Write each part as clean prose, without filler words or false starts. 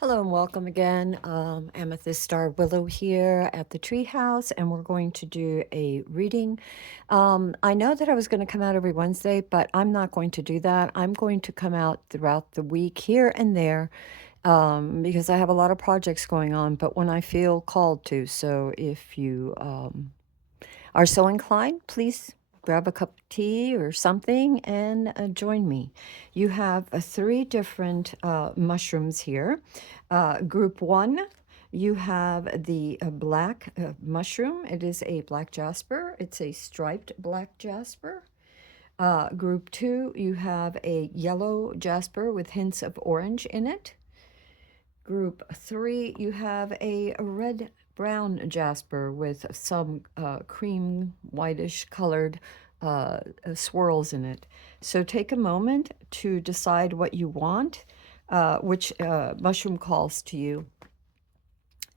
Hello and welcome again. Amethyst Star Willow here at the treehouse, and we're going to do a reading. I know that I was going to come out every Wednesday, but I'm not going to do that. I'm going to come out throughout the week here and there because I have a lot of projects going on, but when I feel called to. So if you are so inclined, please grab a cup of tea or something and join me. You have three different mushrooms here. Group one, you have the black mushroom. It is a black jasper. It's a striped black jasper. Group two, you have a yellow jasper with hints of orange in it. Group three, you have a red brown jasper with some cream whitish colored swirls in it. So take a moment to decide what you want, which mushroom calls to you,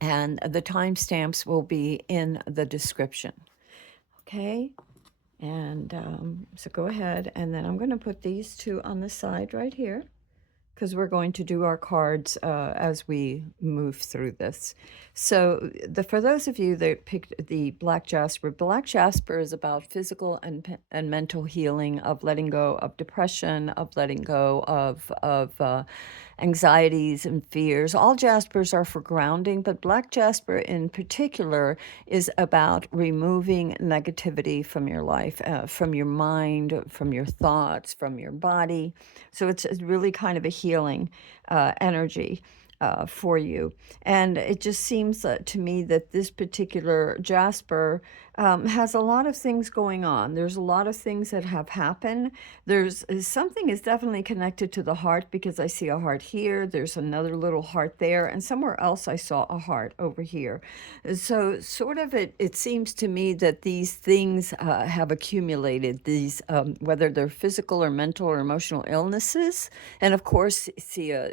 and the timestamps will be in the description. Okay, and so go ahead, and then I'm going to put these two on the side right here, because we're going to do our cards as we move through this. So for those of you that picked the Black Jasper is about physical and mental healing, of letting go of depression, of letting go of anxieties and fears. All Jaspers are for grounding, but Black Jasper in particular is about removing negativity from your life, from your mind, from your thoughts, from your body. So it's really kind of a healing energy for you. And it just seems to me that this particular Jasper has a lot of things going on. There's a lot of things that have happened. There's something is definitely connected to the heart, because I see a heart here. There's another little heart there, and somewhere else I saw a heart over here. So sort of it seems to me that these things have accumulated, these whether they're physical or mental or emotional illnesses. And of course, see a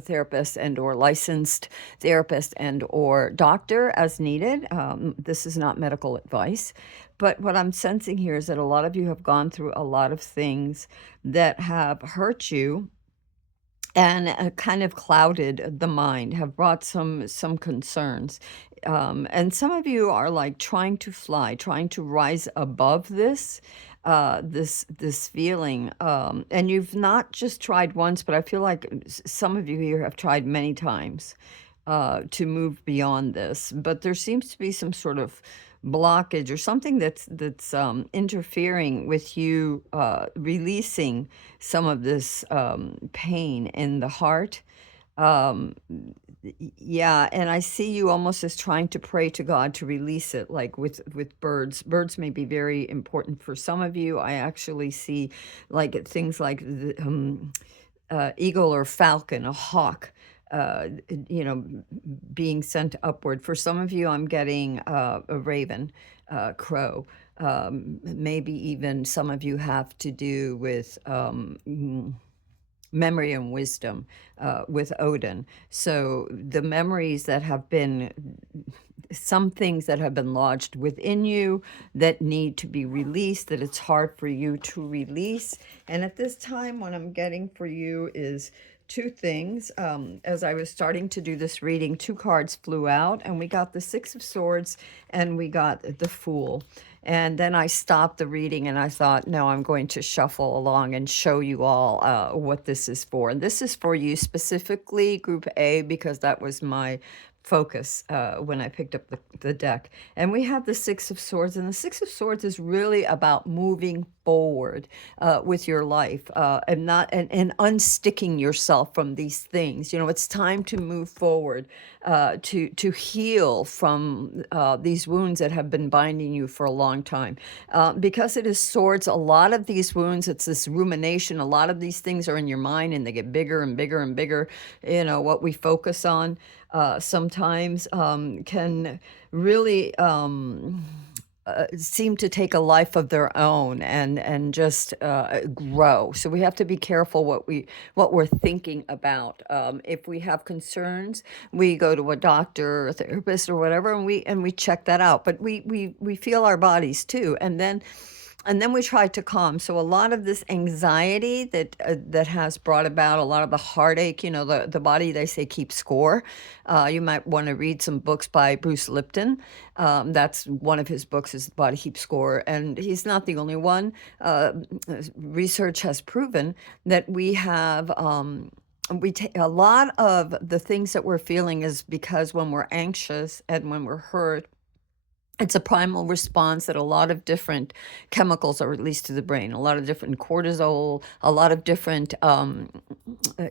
therapist and or licensed therapist and or doctor as needed. This is not medical advice. But what I'm sensing here is that a lot of you have gone through a lot of things that have hurt you and kind of clouded the mind, have brought some concerns. And some of you are like trying to fly, trying to rise above this feeling. And you've not just tried once, but I feel like some of you here have tried many times to move beyond this. But there seems to be some sort of blockage or something that's interfering with you releasing some of this pain in the heart. Um, yeah, and I see you almost as trying to pray to God to release it, like with birds. Birds may be very important for some of you. I actually see like things like the eagle or falcon, a hawk, you know, being sent upward. For some of you, I'm getting a raven, crow. Maybe even some of you have to do with memory and wisdom with Odin. So the memories that have been, some things that have been lodged within you that need to be released, that it's hard for you to release. And at this time, what I'm getting for you is two things. As I was starting to do this reading, two cards flew out, and we got the Six of Swords and we got the Fool. And then I stopped the reading and I thought, no, I'm going to shuffle along and show you all what this is for. And this is for you specifically, Group A, because that was my focus when I picked up the deck. And we have the Six of Swords, and the Six of Swords is really about moving forward with your life and not and unsticking yourself from these things. You know, it's time to move forward, to heal from these wounds that have been binding you for a long time. Because it is swords, a lot of these wounds, it's this rumination. A lot of these things are in your mind, and they get bigger and bigger and bigger. You know, what we focus on sometimes can really seem to take a life of their own and just grow. So we have to be careful what we're thinking about. If we have concerns, we go to a doctor or a therapist or whatever, and we check that out. But we feel our bodies too, and then And then we tried to calm. So a lot of this anxiety that has brought about a lot of the heartache, the body, they say, keeps score. You might want to read some books by Bruce Lipton. That's one of his books, is The Body Keeps Score, and he's not the only one. Research has proven that we have. We take a lot of the things that we're feeling is because when we're anxious and when we're hurt, it's a primal response that a lot of different chemicals are released to the brain, a lot of different cortisol, a lot of different,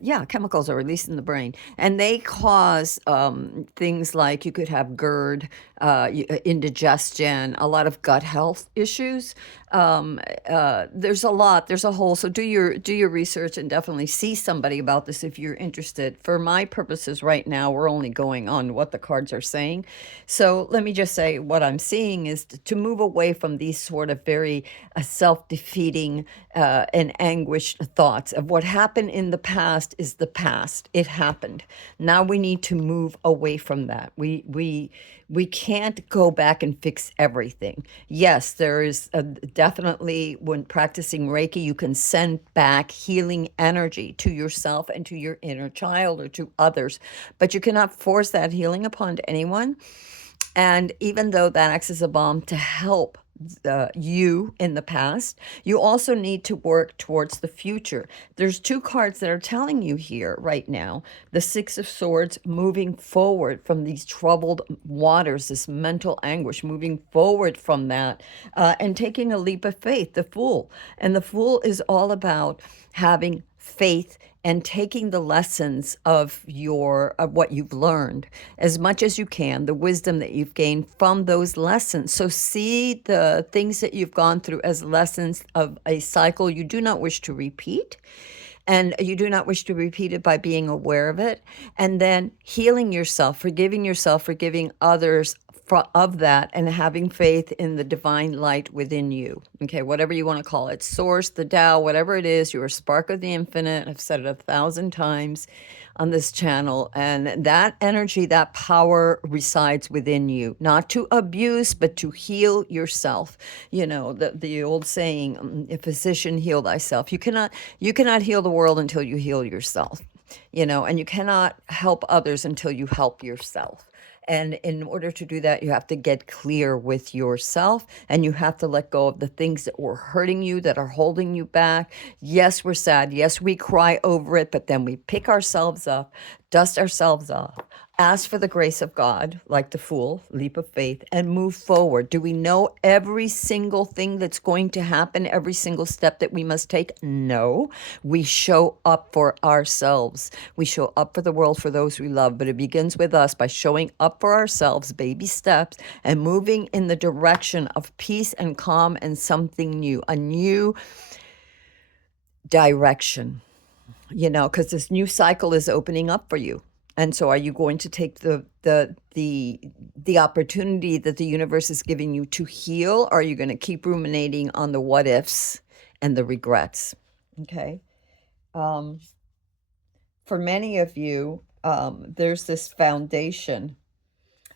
yeah, chemicals are released in the brain. And they cause things like you could have GERD, indigestion, a lot of gut health issues. There's a lot, there's a whole, so do your research and definitely see somebody about this if you're interested. For my purposes right now, we're only going on what the cards are saying. So let me just say what I'm seeing is to move away from these sort of very self-defeating and anguished thoughts of what happened in the past is the past. It happened. Now we need to move away from that. We can't go back and fix everything. Yes, there is definitely, when practicing Reiki, you can send back healing energy to yourself and to your inner child or to others, but you cannot force that healing upon anyone. And even though that acts as a balm to help you in the past, you also need to work towards the future. There's two cards that are telling you here right now, the Six of Swords, moving forward from these troubled waters, this mental anguish, moving forward from that, and taking a leap of faith, the Fool. And the Fool is all about having faith and taking the lessons of what you've learned as much as you can, the wisdom that you've gained from those lessons. So see the things that you've gone through as lessons of a cycle you do not wish to repeat, and you do not wish to repeat it by being aware of it, and then healing yourself, forgiving others of that, and having faith in the divine light within you. Okay, whatever you want to call it, source, the Tao, whatever it is, you're a spark of the infinite. I've said it 1,000 times on this channel, and that energy, that power resides within you, not to abuse, but to heal yourself. The old saying, "A physician, heal thyself." You cannot heal the world until you heal yourself, and you cannot help others until you help yourself. And in order to do that, you have to get clear with yourself, and you have to let go of the things that were hurting you, that are holding you back. Yes, we're sad. Yes, we cry over it, but then we pick ourselves up, dust ourselves off, ask for the grace of God, like the Fool, leap of faith, and move forward. Do we know every single thing that's going to happen, every single step that we must take? No. We show up for ourselves. We show up for the world, for those we love, but it begins with us by showing up for ourselves, baby steps, and moving in the direction of peace and calm and something new, a new direction, because this new cycle is opening up for you. And so are you going to take the opportunity that the universe is giving you to heal, or are you going to keep ruminating on the what ifs and the regrets? Okay. For many of you, there's this foundation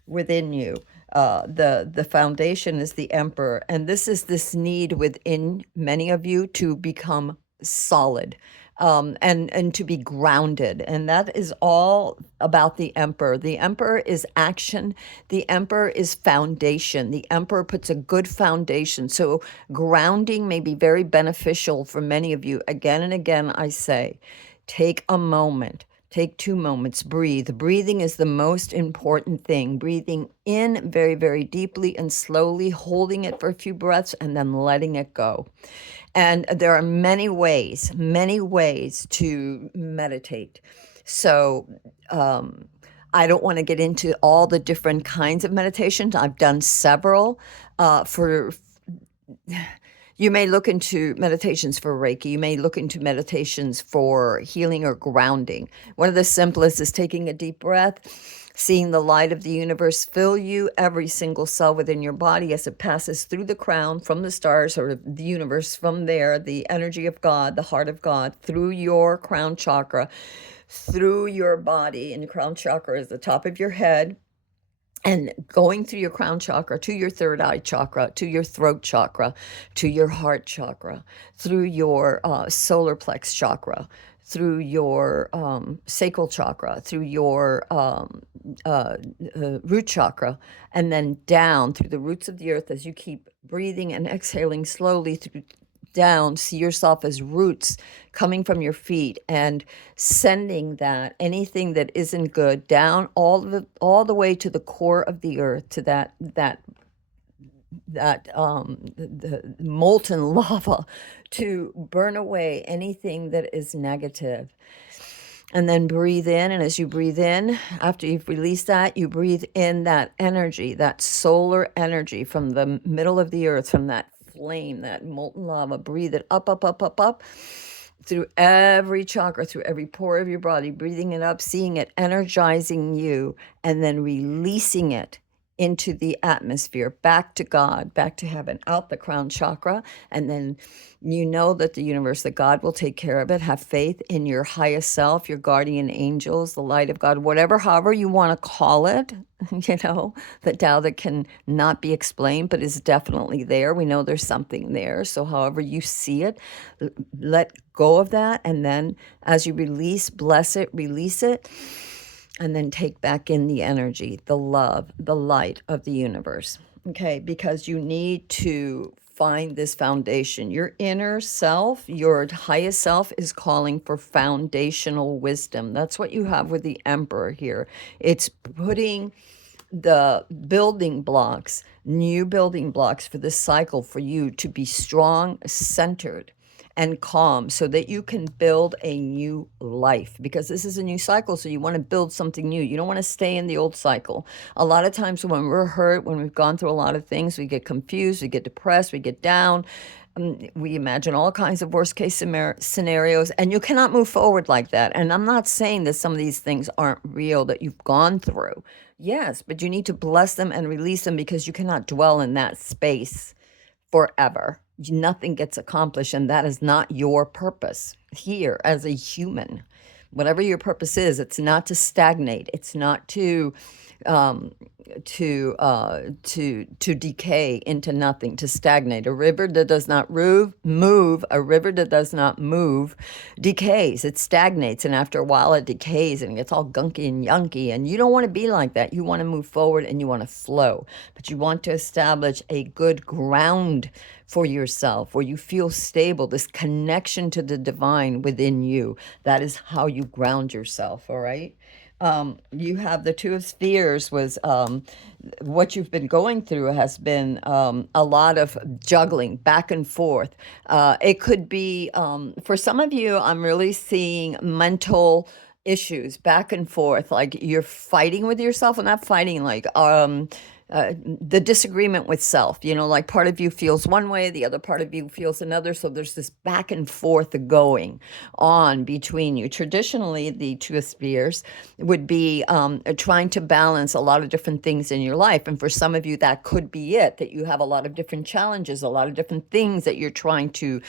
within you. The foundation is the Emperor, and this is this need within many of you to become solid, and to be grounded. And that is all about the Emperor. The Emperor is action. The Emperor is foundation. The Emperor puts a good foundation. So grounding may be very beneficial for many of you. Again and again, I say, take a moment. Take 2 moments, breathe. Breathing is the most important thing. Breathing in very, very deeply and slowly, holding it for a few breaths, and then letting it go. And there are many ways to meditate. So I don't want to get into all the different kinds of meditations. I've done several. You may look into meditations for Reiki. You may look into meditations for healing or grounding. One of the simplest is taking a deep breath, seeing the light of the universe fill you, every single cell within your body as it passes through the crown, from the stars, or the universe, from there, the energy of God, the heart of God, through your crown chakra, through your body. And your crown chakra is the top of your head, and going through your crown chakra to your third eye chakra, to your throat chakra, to your heart chakra, through your solar plex chakra, through your sacral chakra, through your root chakra, and then down through the roots of the earth as you keep breathing and exhaling slowly through down. See yourself as roots coming from your feet and sending that anything that isn't good down all the way to the core of the earth, to the molten lava, to burn away anything that is negative. And then breathe in. And as you breathe in, after you've released that, you breathe in that energy, that solar energy from the middle of the earth, from that flame, that molten lava. Breathe it up, up, up, up, up, through every chakra, through every pore of your body, breathing it up, seeing it energizing you, and then releasing it into the atmosphere, back to God, back to heaven, out the crown chakra. And then you know that the universe, that God will take care of it. Have faith in your highest self, your guardian angels, the light of God, whatever, however you want to call it, the Tao that can not be explained, but is definitely there. We know there's something there. So however you see it, let go of that. And then as you release, bless it, release it. And then take back in the energy, the love, the light of the universe. Okay, because you need to find this foundation. Your inner self, your highest self, is calling for foundational wisdom. That's what you have with the Emperor here. It's putting the building blocks, new building blocks for this cycle, for you to be strong, centered, and calm, so that you can build a new life, because this is a new cycle. So you want to build something new. You don't want to stay in the old cycle. A lot of times when we're hurt, when we've gone through a lot of things, we get confused, we get depressed, we get down. We imagine all kinds of worst case scenarios, and you cannot move forward like that. And I'm not saying that some of these things aren't real that you've gone through. Yes, but you need to bless them and release them, because you cannot dwell in that space forever. Nothing gets accomplished, and that is not your purpose here as a human. Whatever your purpose is, it's not to stagnate. It's not to um, to decay into nothing, to stagnate. A river that does not move, a river that does not move decays. It stagnates, and after a while it decays and it gets all gunky and yunky. And you don't want to be like that. You want to move forward and you want to flow, but you want to establish a good ground for yourself where you feel stable, this connection to the divine within you. That is how you ground yourself. All right. You have the Two of Spheres. Was what you've been going through has been a lot of juggling back and forth. It could be, for some of you, I'm really seeing mental issues back and forth, like you're fighting with yourself, and not fighting like the disagreement with self, like part of you feels one way, the other part of you feels another. So there's this back and forth going on between you. Traditionally, the Two of Spears would be trying to balance a lot of different things in your life. And for some of you, that could be it, that you have a lot of different challenges, a lot of different things that you're trying to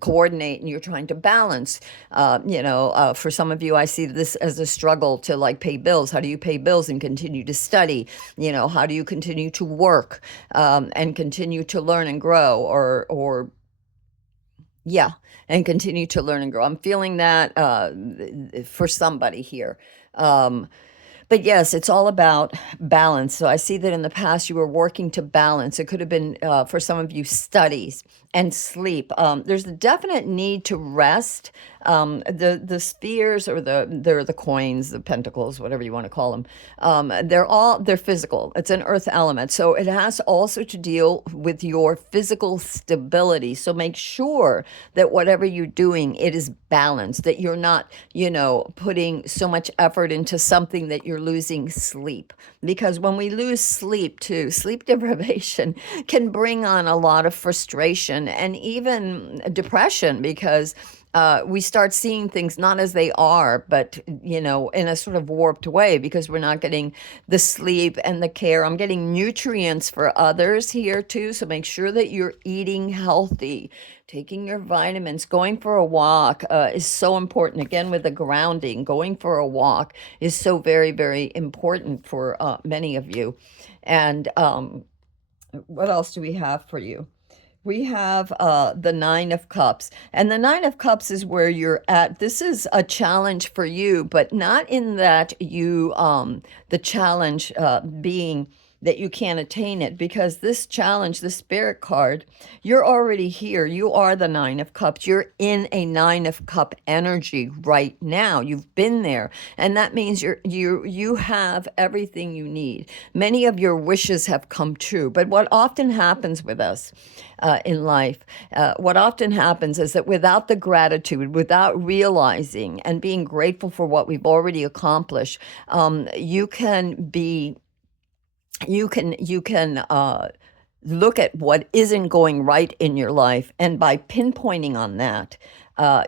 coordinate, and you're trying to balance. For some of you, I see this as a struggle to like pay bills. How do you pay bills and continue to study? How do you continue to work and continue to learn and grow, or yeah, and continue to learn and grow. I'm feeling that for somebody here. But yes, it's all about balance. So I see that in the past you were working to balance. It could have been, for some of you, studies and sleep. There's a definite need to rest. The spheres, or they're the coins, the pentacles, whatever you want to call them. They're physical. It's an earth element. So it has also to deal with your physical stability. So make sure that whatever you're doing, it is balanced, that you're not, putting so much effort into something that you're losing sleep. Because when we lose sleep too, sleep deprivation can bring on a lot of frustration and even depression, because we start seeing things not as they are, but in a sort of warped way because we're not getting the sleep and the care. I'm getting nutrients for others here too, so make sure that you're eating healthy. Taking your vitamins, going for a walk is so important. Again, with the grounding, going for a walk is so very, very important for many of you. And what else do we have for you? We have the Nine of Cups. And the Nine of Cups is where you're at. This is a challenge for you, but not in that the challenge being that you can't attain it, because this challenge, the Spirit card, you're already here. You are the Nine of Cups. You're in a Nine of Cup energy right now. You've been there. And that means you have everything you need. Many of your wishes have come true. But what often happens with us in life, what often happens is that without the gratitude, without realizing and being grateful for what we've already accomplished, you can be you can look at what isn't going right in your life, and by pinpointing on that,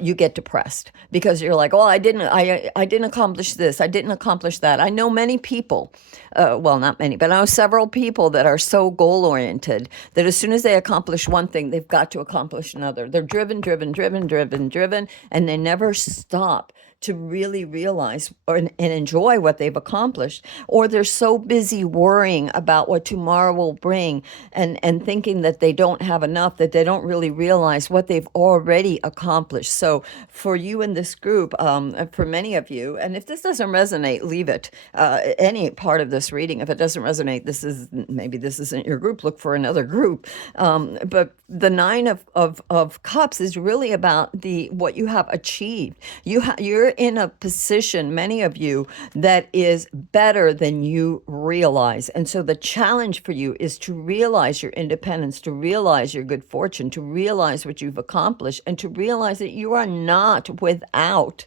you get depressed because you're like, oh, I didn't accomplish this, I didn't accomplish that. I know many people, well, not many, but I know several people that are so goal oriented that as soon as they accomplish one thing, they've got to accomplish another. They're driven, driven, driven, driven, driven, and they never stop to really realize and enjoy what they've accomplished, or they're so busy worrying about what tomorrow will bring, and thinking that they don't have enough, that they don't really realize what they've already accomplished. So for you in this group, for many of you, and if this doesn't resonate, leave it. Any part of this reading, if it doesn't resonate, maybe this isn't your group, look for another group. But the Nine of Cups is really about what you have achieved. You're in a position, many of you, that is better than you realize. And so the challenge for you is to realize your independence, to realize your good fortune, to realize what you've accomplished, and to realize that you are not without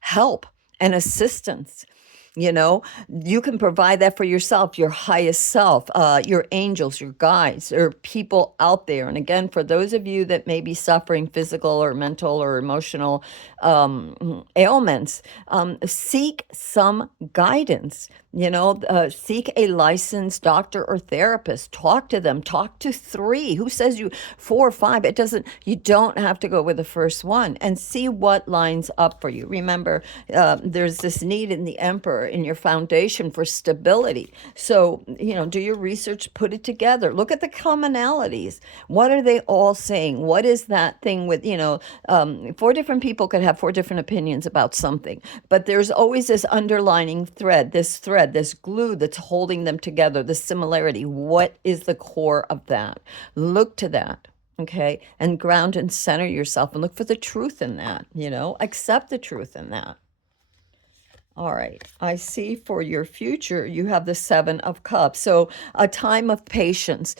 help and assistance. You can provide that for yourself, your highest self, your angels, your guides, or people out there. And again, for those of you that may be suffering physical or mental or emotional ailments, seek some guidance. Seek a licensed doctor or therapist. Talk to them. Talk to three. Who says 4 or 5? You don't have to go with the first one, and see what lines up for you. Remember, there's this need in the Emperor, in your foundation, for stability. So, do your research, put it together. Look at the commonalities. What are they all saying? What is that thing with, 4 different people could have 4 different opinions about something, but there's always this underlining thread, this glue that's holding them together, this similarity. What is the core of that? Look to that. Okay. And ground and center yourself and look for the truth in that, accept the truth in that. All right. I see for your future, you have the 7 of Cups. So a time of patience.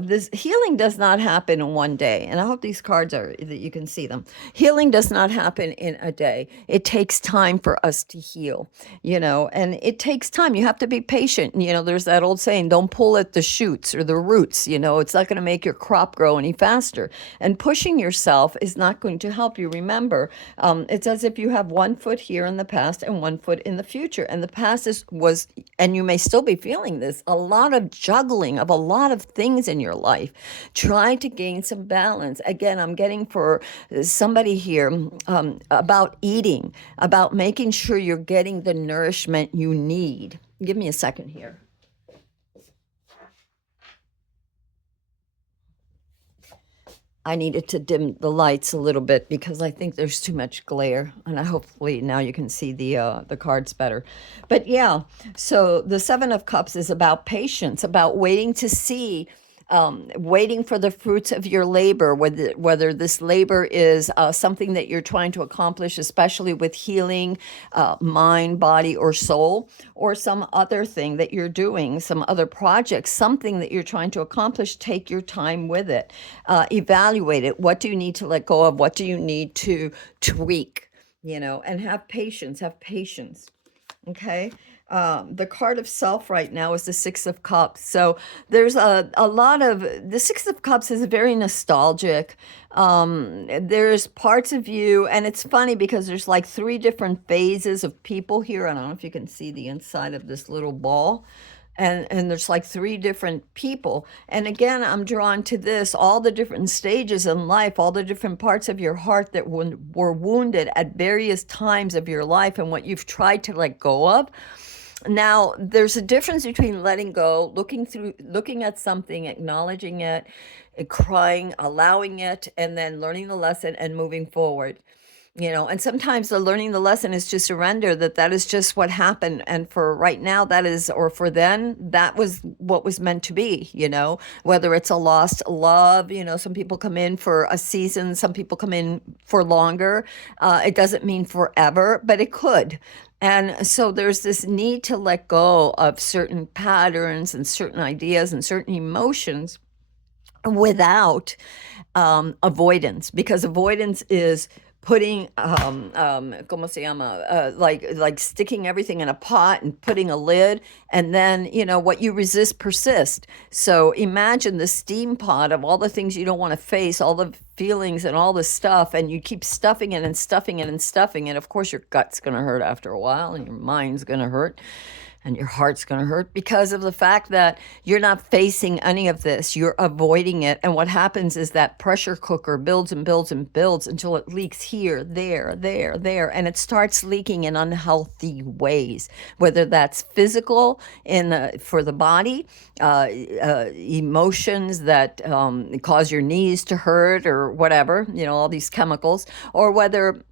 This healing does not happen in one day. And I hope these cards that you can see them. Healing does not happen in a day. It takes time for us to heal, and it takes time. You have to be patient. There's that old saying, don't pull at the shoots or the roots. It's not going to make your crop grow any faster. And pushing yourself is not going to help you. Remember, it's as if you have one foot here in the past and one foot in the future. And the past was, and you may still be feeling this, a lot of juggling of a lot of things in your life. Try to gain some balance. Again, I'm getting for somebody here about eating, about making sure you're getting the nourishment you need. Give me a second here. I needed to dim the lights a little bit because I think there's too much glare, and hopefully now you can see the cards better. But yeah, so the 7 of Cups is about patience, about waiting to see, waiting for the fruits of your labor, whether this labor is something that you're trying to accomplish, especially with healing, mind, body, or soul, or some other thing that you're doing, some other project, something that you're trying to accomplish. Take your time with it. Evaluate it. What do you need to let go of? What do you need to tweak? And have patience. Have patience. Okay. The card of self right now is the Six of Cups. So there's a lot of the Six of Cups is very nostalgic. There's parts of you, and it's funny because there's like three different phases of people here. I don't know if you can see the inside of this little ball. And there's like three different people. And again, I'm drawn to this, all the different stages in life, all the different parts of your heart that were wounded at various times of your life and what you've tried to let go of. Now, there's a difference between letting go, looking at something, acknowledging it, crying, allowing it, and then learning the lesson and moving forward. And sometimes the learning the lesson is to surrender that is just what happened. And for right now, that is, or for then, that was what was meant to be, whether it's a lost love, some people come in for a season, some people come in for longer. It doesn't mean forever, but it could. And so there's this need to let go of certain patterns and certain ideas and certain emotions without avoidance, because avoidance is putting ¿cómo se llama? Like sticking everything in a pot and putting a lid, and then what you resist persists. So imagine the steam pot of all the things you don't want to face, all the feelings and all the stuff, and you keep stuffing it and stuffing it and stuffing it. Of course your gut's going to hurt after a while, and your mind's going to hurt, and your heart's going to hurt because of the fact that you're not facing any of this. You're avoiding it. And what happens is that pressure cooker builds and builds and builds until it leaks here, there. And it starts leaking in unhealthy ways, whether that's physical for the body, emotions that cause your knees to hurt or whatever, all these chemicals, or whether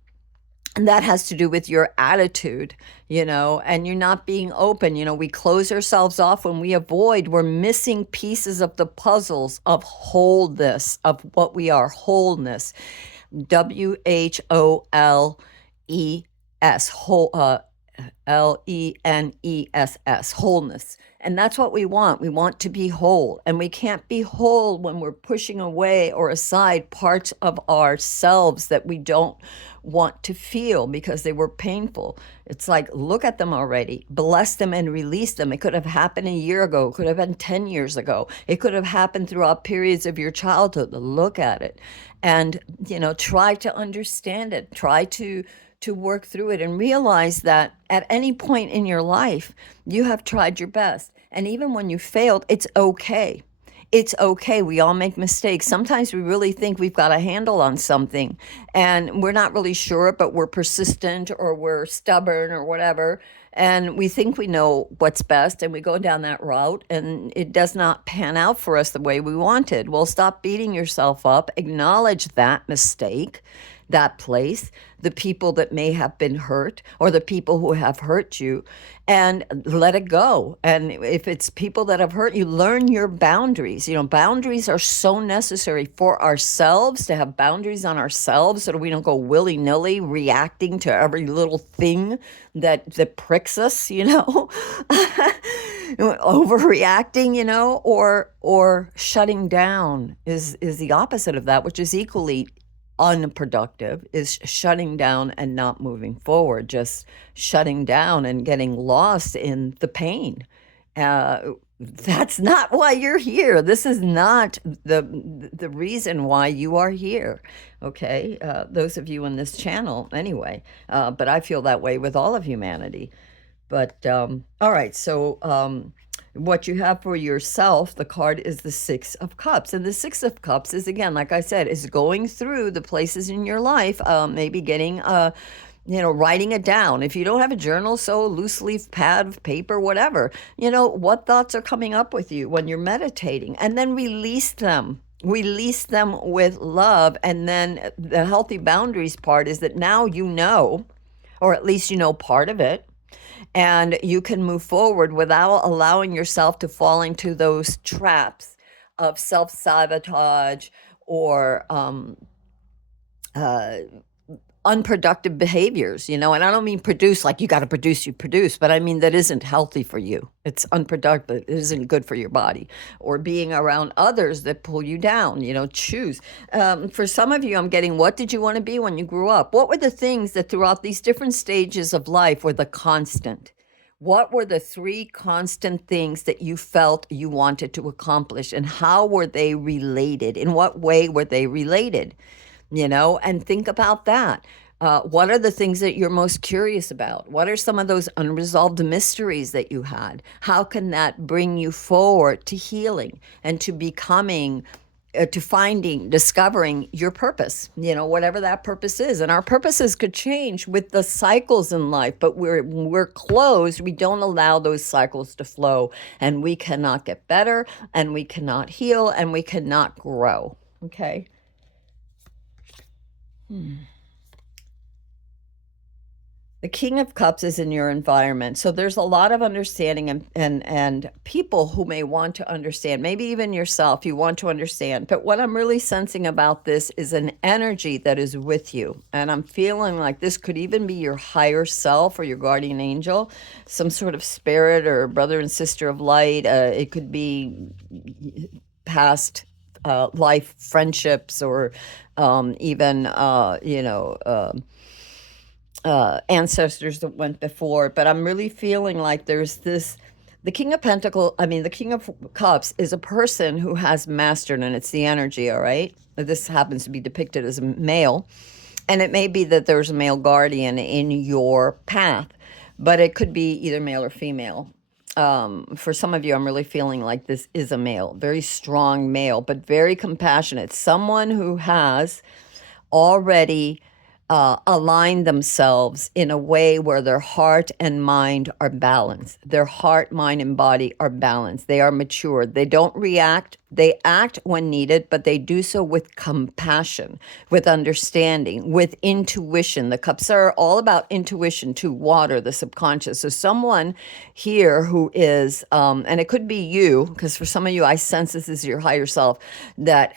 and that has to do with your attitude, and you're not being open. We close ourselves off when we avoid. We're missing pieces of the puzzles of wholeness, of what we are, wholeness. WHOLES, LENESS, wholeness. And that's what we want. We want to be whole. And we can't be whole when we're pushing away or aside parts of ourselves that we don't want to feel because they were painful. It's like, look at them already, bless them and release them. It could have happened a year ago. It could have been 10 years ago. It could have happened throughout periods of your childhood. Look at it and, try to understand it. Try to work through it and realize that at any point in your life, you have tried your best. And even when you failed, it's okay. It's okay. We all make mistakes. Sometimes we really think we've got a handle on something and we're not really sure, but we're persistent or we're stubborn or whatever. And we think we know what's best and we go down that route and it does not pan out for us the way we wanted. Well, stop beating yourself up. Acknowledge that mistake, that place, the people that may have been hurt or the people who have hurt you, and let it go. And if it's people that have hurt you, learn your boundaries. Boundaries are so necessary for ourselves, to have boundaries on ourselves so that we don't go willy-nilly reacting to every little thing that pricks us, overreacting, or shutting down is the opposite of that, which is equally unproductive, is shutting down and not moving forward, just shutting down and getting lost in the pain. That's not why you're here. This is not the reason why you are here. Okay, those of you in this channel, anyway. But I feel that way with all of humanity. But all right, so what you have for yourself, the card is the Six of Cups. And the Six of Cups is, again, like I said, is going through the places in your life, maybe getting, writing it down. If you don't have a journal, so a loose leaf pad of paper, whatever, what thoughts are coming up with you when you're meditating, and then release them. Release them with love. And then the healthy boundaries part is that now or at least part of it, and you can move forward without allowing yourself to fall into those traps of self-sabotage or unproductive behaviors, and I don't mean produce like you got to produce, you produce, but I mean that isn't healthy for you. It's unproductive. It isn't good for your body. Or being around others that pull you down, choose. For some of you, I'm getting, what did you want to be when you grew up? What were the things that throughout these different stages of life were the constant? What were the three constant things that you felt you wanted to accomplish, and how were they related? In what way were they related? And think about that. What are the things that you're most curious about? What are some of those unresolved mysteries that you had? How can that bring you forward to healing and to becoming, to finding, discovering your purpose, whatever that purpose is. And our purposes could change with the cycles in life, but we're closed. We don't allow those cycles to flow, and we cannot get better, and we cannot heal, and we cannot grow. Okay. The King of Cups is in your environment. So there's a lot of understanding, and people who may want to understand, maybe even yourself, you want to understand. But what I'm really sensing about this is an energy that is with you. And I'm feeling like this could even be your higher self or your guardian angel, some sort of spirit or brother and sister of light. It could be past life friendships, or even, ancestors that went before. But I'm really feeling like there's this, the the King of Cups is a person who has mastered, and it's the energy, all right? This happens to be depicted as a male, and it may be that there's a male guardian in your path, but it could be either male or female. For some of you, I'm really feeling like this is a male, very strong male, but very compassionate, someone who has already align themselves in a way where their heart and mind are balanced. Their heart, mind, and body are balanced. They are mature. They don't react. They act when needed, but they do so with compassion, with understanding, with intuition. The cups are all about intuition, to water the subconscious. So someone here who is, and it could be you, because for some of you, I sense this is your higher self, that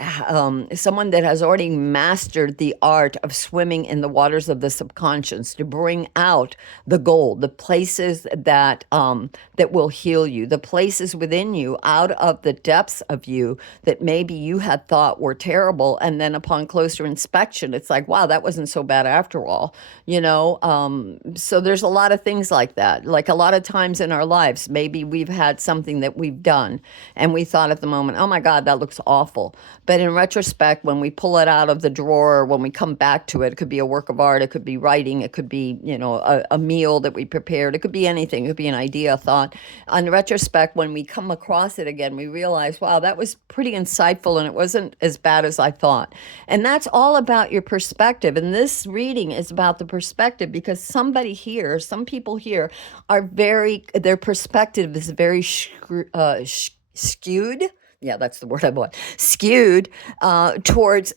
someone that has already mastered the art of swimming in the waters of the subconscious to bring out the gold, the places that that will heal you, the places within you, out of the depths of you that maybe you had thought were terrible, and then upon closer inspection, it's like, wow, that wasn't so bad after all. So there's a lot of things like that. Like a lot of times in our lives, maybe we've had something that we've done, and we thought at the moment, oh my God, that looks awful. But in retrospect, when we pull it out of the drawer, when we come back to it, it could be a work of art, it could be writing, it could be, a meal that we prepared, it could be anything, it could be an idea, a thought. On retrospect, when we come across it again, we realize, wow, that was pretty insightful, and it wasn't as bad as I thought. And that's all about your perspective. And this reading is about the perspective, because some people here are their perspective is very skewed. Yeah, that's the word I want. Skewed towards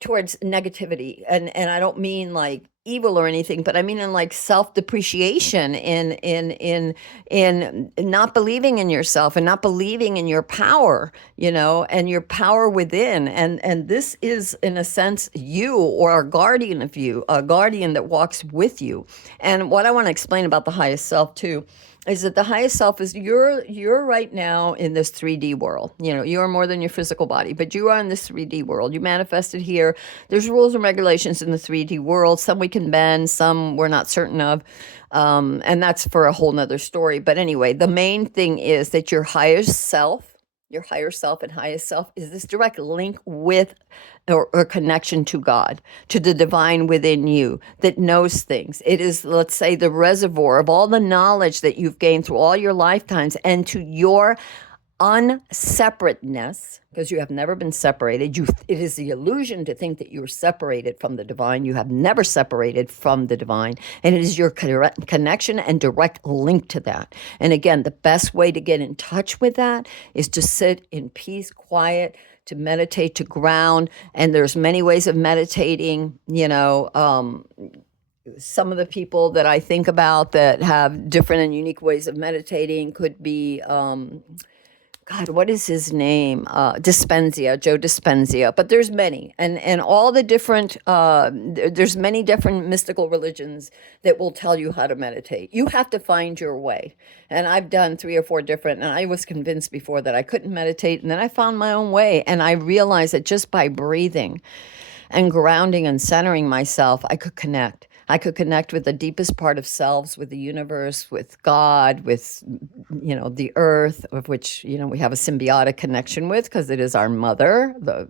negativity, and I don't mean like evil or anything, but I mean in like self-depreciation, in not believing in yourself and not believing in your power, and your power within. And this is in a sense you, or a guardian of you, a guardian that walks with you. And what I want to explain about the highest self too is that the highest self is you're right now in this 3D world. You are more than your physical body, but you are in this 3D world. You manifested here. There's rules and regulations in the 3D world. Some we can bend, some we're not certain of. And that's for a whole nother story. But anyway, the main thing is that your higher self and highest self is this direct link with, or connection to God, to the divine within you that knows things. It is, let's say, the reservoir of all the knowledge that you've gained through all your lifetimes, and to your unseparateness, because you have never been separated. It is the illusion to think that you're separated from the divine. You have never separated from the divine, and it is your connection and direct link to that. And again, the best way to get in touch with that is to sit in peace, quiet, to meditate, to ground. And there's many ways of meditating. Some of the people that I think about that have different and unique ways of meditating could be God, what is his name? Joe Dispenza. But there's many, and all the different. There's many different mystical religions that will tell you how to meditate. You have to find your way. And I've done 3 or 4 different, and I was convinced before that I couldn't meditate, and then I found my own way, and I realized that just by breathing and grounding and centering myself, I could connect. I could connect with the deepest part of selves, with the universe, with God, with, the earth, of which, we have a symbiotic connection with because it is our mother, the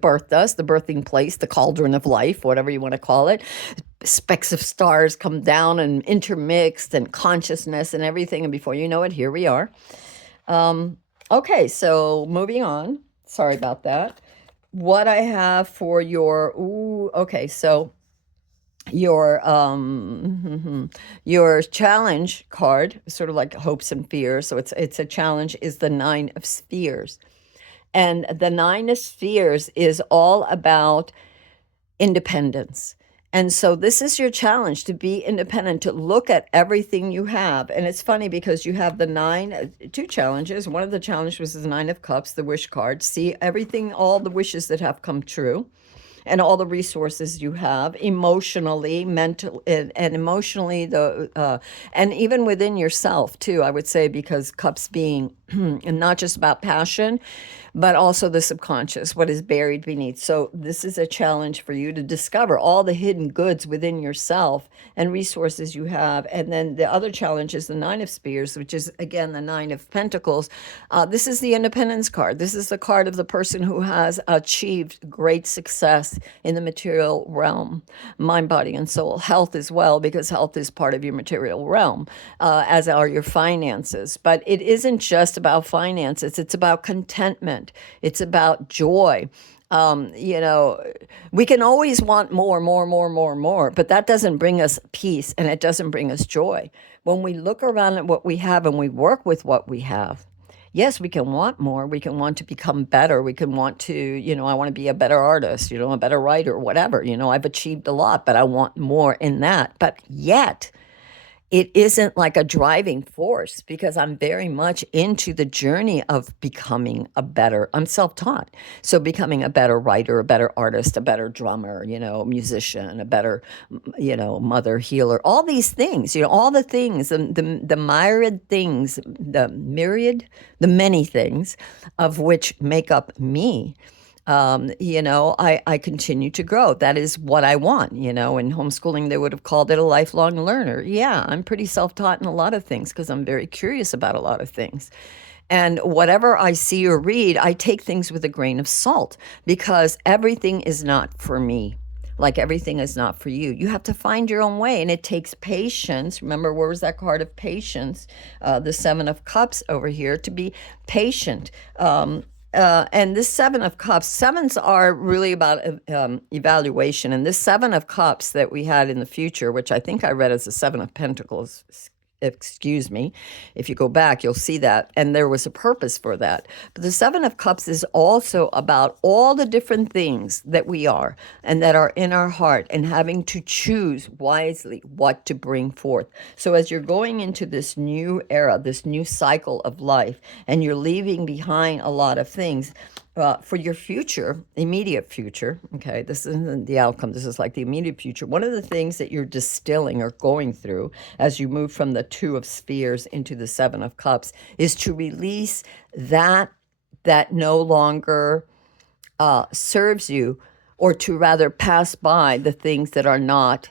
birthed us, the birthing place, the cauldron of life, whatever you want to call it. Specks of stars come down and intermixed and consciousness and everything. And before you know it, here we are. Okay, so moving on. Sorry about that. What I have for okay, so your your challenge card, sort of like hopes and fears. So it's a challenge is the 9 of Spheres. And the 9 of Spheres is all about independence. And so this is your challenge to be independent, to look at everything you have. And it's funny because you have the two challenges. One of the challenges was the 9 of Cups, the wish card. See everything, all the wishes that have come true and all the resources you have emotionally, mental, and emotionally, and even within yourself too, I would say, because cups being and not just about passion, but also the subconscious, what is buried beneath. So this is a challenge for you to discover all the hidden goods within yourself and resources you have. And then the other challenge is the 9 of Spears, which is again the 9 of Pentacles. This is the independence card. This is the card of the person who has achieved great success in the material realm, mind, body, and soul. Health as well, because health is part of your material realm, as are your finances. But it isn't just about finances, it's about contentment, it's about joy. We can always want more, but that doesn't bring us peace and it doesn't bring us joy. When we look around at what we have and we work with what we have, yes, we can want more. We can want to become better. We can want to, I want to be a better artist, a better writer, whatever. I've achieved a lot, but I want more in that. But yet, it isn't like a driving force because I'm very much into the journey of becoming I'm self-taught. So becoming a better writer, a better artist, a better drummer, musician, a better, mother, healer, all these things, all the things, the myriad things, the many things of which make up me. I continue to grow. That is what I want. In homeschooling, they would have called it a lifelong learner. Yeah, I'm pretty self taught in a lot of things because I'm very curious about a lot of things. And whatever I see or read, I take things with a grain of salt because everything is not for me. Like everything is not for you. You have to find your own way, and it takes patience. Remember, where was that card of patience? The 7 of Cups over here, to be patient. And this 7 of Cups, sevens are really about evaluation. And this 7 of Cups that we had in the future, which I think I read as the 7 of Pentacles, excuse me, if you go back, you'll see that. And there was a purpose for that. But the 7 of Cups is also about all the different things that we are and that are in our heart and having to choose wisely what to bring forth. So as you're going into this new era, this new cycle of life, and you're leaving behind a lot of things, for your future, immediate future, okay, this isn't the outcome, this is like the immediate future. One of the things that you're distilling or going through as you move from the 2 of Spheres into the 7 of Cups is to release that no longer serves you, or to rather pass by the things that are not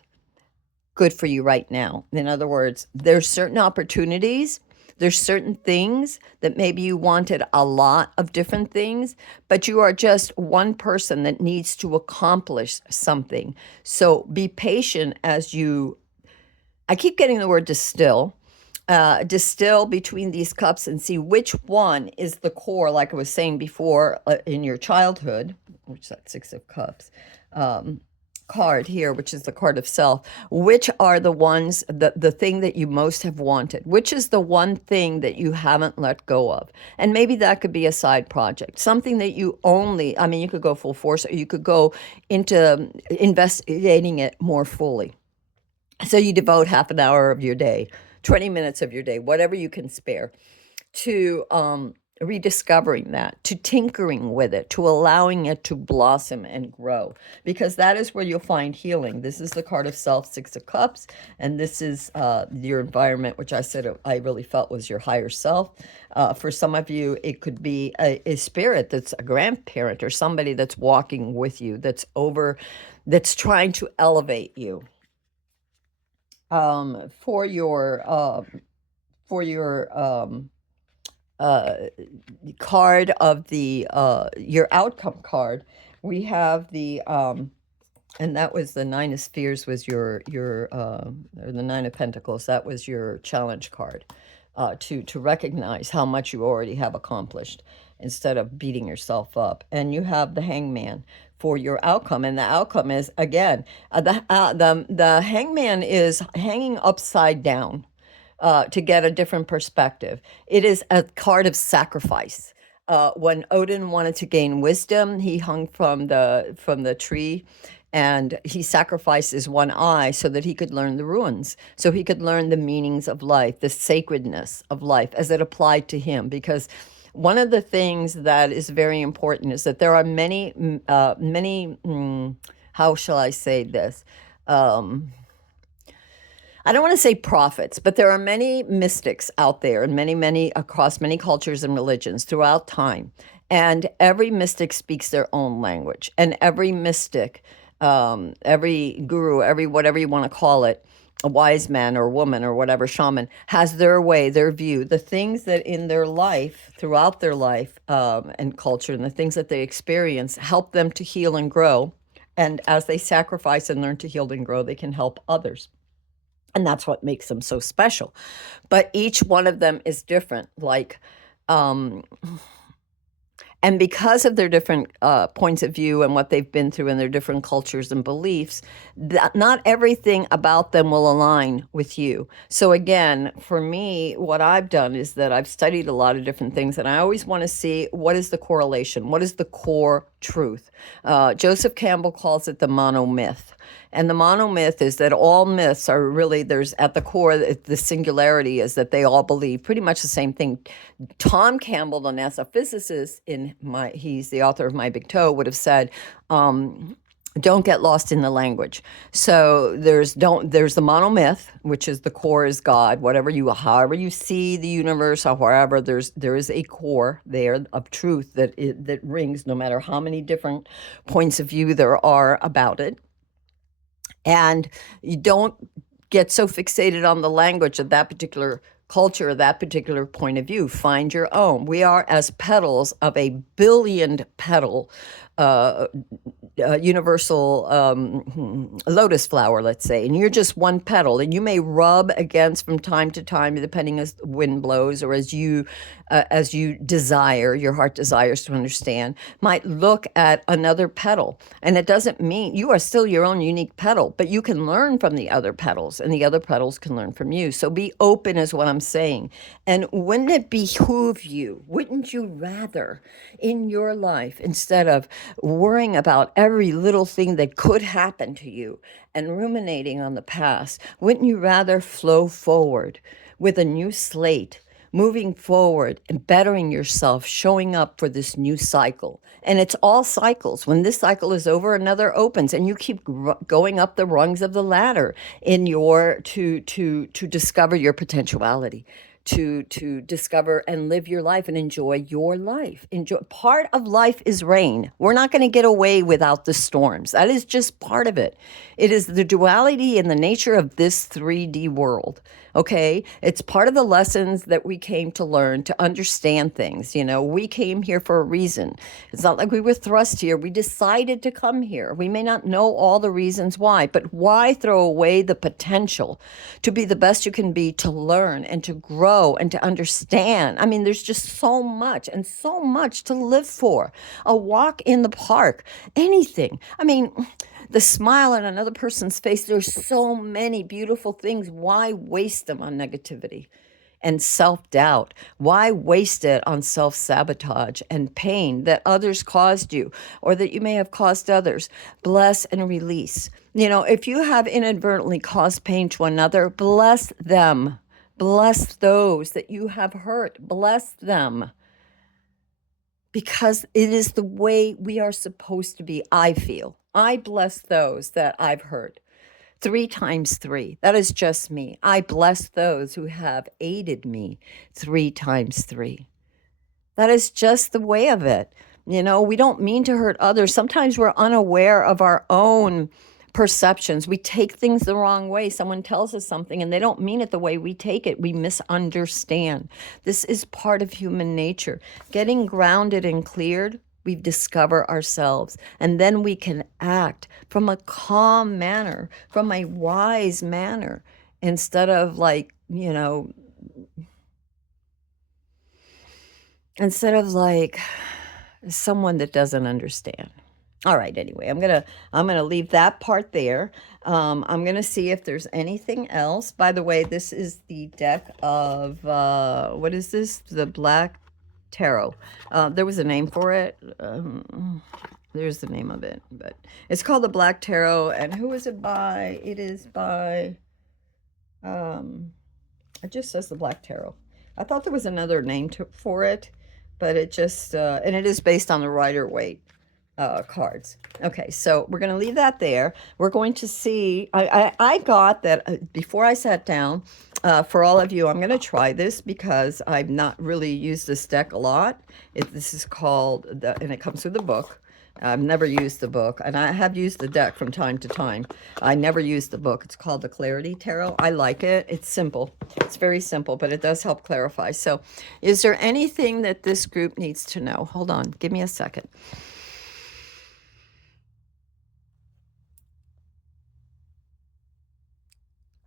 good for you right now. In other words, there's certain opportunities, there's certain things that maybe you wanted a lot of different things, but you are just one person that needs to accomplish something. So be patient as I keep getting the word distill. Distill between these cups and see which one is the core, like I was saying before, in your childhood, which is that 6 of Cups. Card here, which is the card of self, which are the ones, the thing that you most have wanted, which is the one thing that you haven't let go of. And maybe that could be a side project, something that you you could go full force, or you could go into investigating it more fully. So you devote half an hour of your day, 20 minutes of your day, whatever you can spare, to rediscovering that, to tinkering with it, to allowing it to blossom and grow, because that is where you'll find healing. This is the card of self, 6 of Cups, and this is your environment, which I said I really felt was your higher self. For some of you, it could be a spirit that's a grandparent or somebody that's walking with you, that's trying to elevate you. For your uh, card of the your outcome card, we have the and that was the Nine of Spheres was your or the Nine of Pentacles. That was your challenge card, to recognize how much you already have accomplished instead of beating yourself up. And you have the Hangman for your outcome, and the outcome is again the Hangman is hanging upside down, to get a different perspective. It is a card of sacrifice. When Odin wanted to gain wisdom, he hung from the tree, and he sacrificed his one eye so that he could learn the runes, so he could learn the meanings of life, the sacredness of life as it applied to him. Because one of the things that is very important is that there are many, how shall I say this? Um, I don't want to say prophets, but there are many mystics out there, and many across many cultures and religions throughout time. And every mystic speaks their own language. And every mystic, every guru, every whatever you want to call it, a wise man or woman or whatever, shaman, has their way, their view, the things that in their life, throughout their life, and culture, and the things that they experience help them to heal and grow. And as they sacrifice and learn to heal and grow, they can help others. And that's what makes them so special. But each one of them is different. Um, and because of their different points of view and what they've been through and their different cultures and beliefs, that not everything about them will align with you. So again, for me, what I've done is that I've studied a lot of different things, and I always want to see what is the correlation, what is the core truth. Joseph Campbell calls it the monomyth. And the monomyth is that all myths are really, there's at the core, the singularity is that they all believe pretty much the same thing. Tom Campbell, the NASA physicist, he's the author of My Big Toe, would have said, don't get lost in the language. So there's the monomyth, which is the core is God. However you see the universe, or wherever there is a core there of truth that rings, no matter how many different points of view there are about it. And you don't get so fixated on the language of that particular culture or that particular point of view. Find your own. We are as petals of a billion petal universal lotus flower, let's say, and you're just one petal, and you may rub against from time to time, depending as the wind blows or as you desire, your heart desires to understand, might look at another petal. And it doesn't mean you are still your own unique petal, but you can learn from the other petals, and the other petals can learn from you. So be open is what I'm saying. And wouldn't it behoove you, wouldn't you rather in your life, instead of worrying about every little thing that could happen to you and ruminating on the past, wouldn't you rather flow forward with a new slate, moving forward and bettering yourself, showing up for this new cycle? And it's all cycles. When this cycle is over, another opens, and you keep going up the rungs of the ladder in your to discover your potentiality, to discover and live your life and enjoy your life. Enjoy. Part of life is rain. We're not going to get away without the storms. That is just part of it. It is the duality and the nature of this 3D world. Okay, it's part of the lessons that we came to learn to understand things. We came here for a reason. It's not like we were thrust here. We decided to come here. We may not know all the reasons why, but why throw away the potential to be the best you can be, to learn and to grow and to understand? I mean, there's just so much and so much to live for. A walk in the park, anything. I mean, the smile on another person's face. There's so many beautiful things. Why waste them on negativity and self-doubt? Why waste it on self-sabotage and pain that others caused you or that you may have caused others? Bless and release. If you have inadvertently caused pain to another, bless them. Bless those that you have hurt. Bless them. Because it is the way we are supposed to be, I feel. I bless those that I've hurt. 3 times 3. That is just me. I bless those who have aided me. 3 times 3. That is just the way of it. We don't mean to hurt others. Sometimes we're unaware of our own perceptions. We take things the wrong way. Someone tells us something and they don't mean it the way we take it. We misunderstand. This is part of human nature. Getting grounded and cleared, we discover ourselves, and then we can act from a calm manner, from a wise manner, instead of like, someone that doesn't understand. All right, anyway, I'm gonna leave that part there. I'm gonna see if there's anything else. By the way, this is the deck of what is this? The Black Tarot. There was a name for it. There's the name of it, but it's called the Black Tarot. And who is it by? It is by it just says the Black Tarot. I thought there was another name for it, but it just and it is based on the Rider-Waite cards. Okay, so we're going to leave that there. We're going to see, I got that before I sat down. For all of you, I'm going to try this because I've not really used this deck a lot. This is called, and it comes with the book. I've never used the book, and I have used the deck from time to time. I never used the book. It's called the Clarity Tarot. I like it. It's simple. It's very simple, but it does help clarify. So is there anything that this group needs to know? Hold on. Give me a second.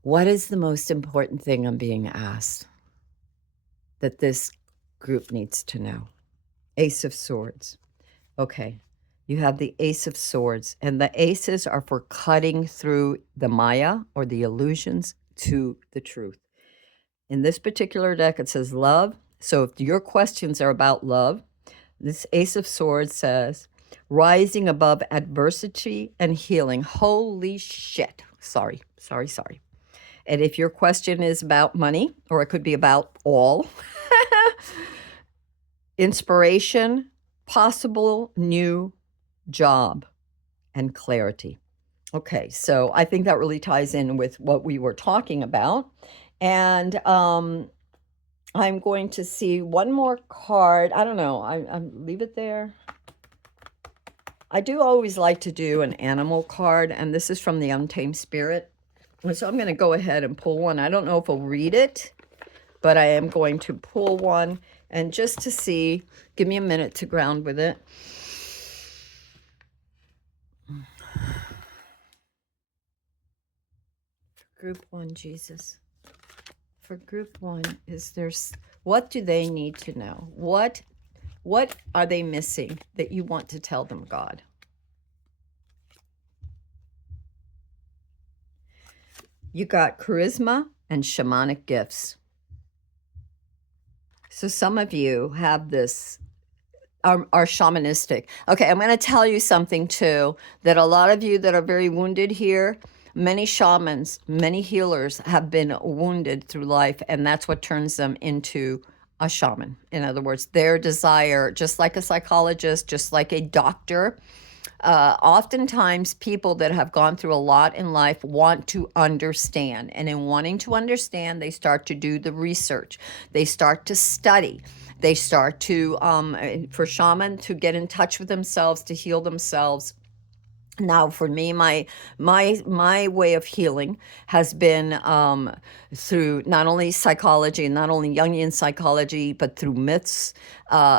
What is the most important thing I'm being asked that this group needs to know? Ace of Swords. Okay. You have the Ace of Swords, and the aces are for cutting through the Maya or the illusions to the truth. In this particular deck, it says love. So if your questions are about love, this Ace of Swords says rising above adversity and healing. Holy shit. Sorry. And if your question is about money, or it could be about all, inspiration, possible new job, and clarity. Okay, so I think that really ties in with what we were talking about. And I'm going to see one more card. I don't know. I leave it there. I do always like to do an animal card, and this is from the Untamed Spirit. And so I'm going to go ahead and pull one. I don't know if I'll read it, but I am going to pull one, and just to see, give me a minute to ground with it. Group one, Jesus. For group one, what do they need to know? What are they missing that you want to tell them, God? You got charisma and shamanic gifts. So some of you have this, are shamanistic. Okay, I'm going to tell you something too, that a lot of you that are very wounded here, many shamans, many healers have been wounded through life, and that's what turns them into a shaman. In other words, their desire, just like a psychologist, just like a doctor, oftentimes people that have gone through a lot in life want to understand. And in wanting to understand, they start to do the research. They start to study. They start to, for shaman, to get in touch with themselves, to heal themselves. Now, for me, my way of healing has been through not only psychology, not only Jungian psychology, but through myths,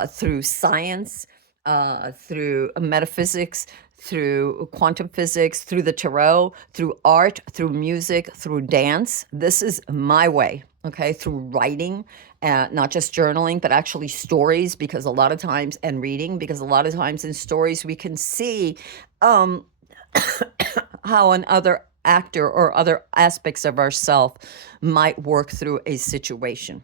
through science, through metaphysics, through quantum physics, through the tarot, through art, through music, through dance. This is my way, okay? Through writing, not just journaling, but actually stories, because a lot of times, and reading, because a lot of times in stories we can see how another actor or other aspects of ourself might work through a situation.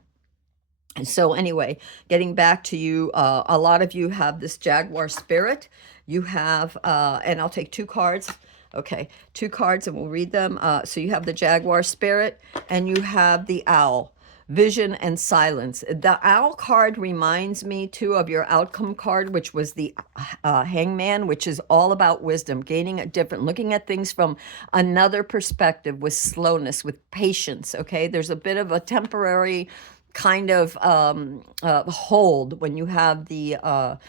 And so anyway, getting back to you, a lot of you have this Jaguar spirit. You have, and I'll take two cards. Okay, two cards and we'll read them. So you have the Jaguar spirit and you have the owl. Vision and silence. The owl card reminds me too of your outcome card, which was the hangman, which is all about wisdom, gaining a different, looking at things from another perspective with slowness, with patience. Okay, there's a bit of a temporary kind of hold when you have ¿cómo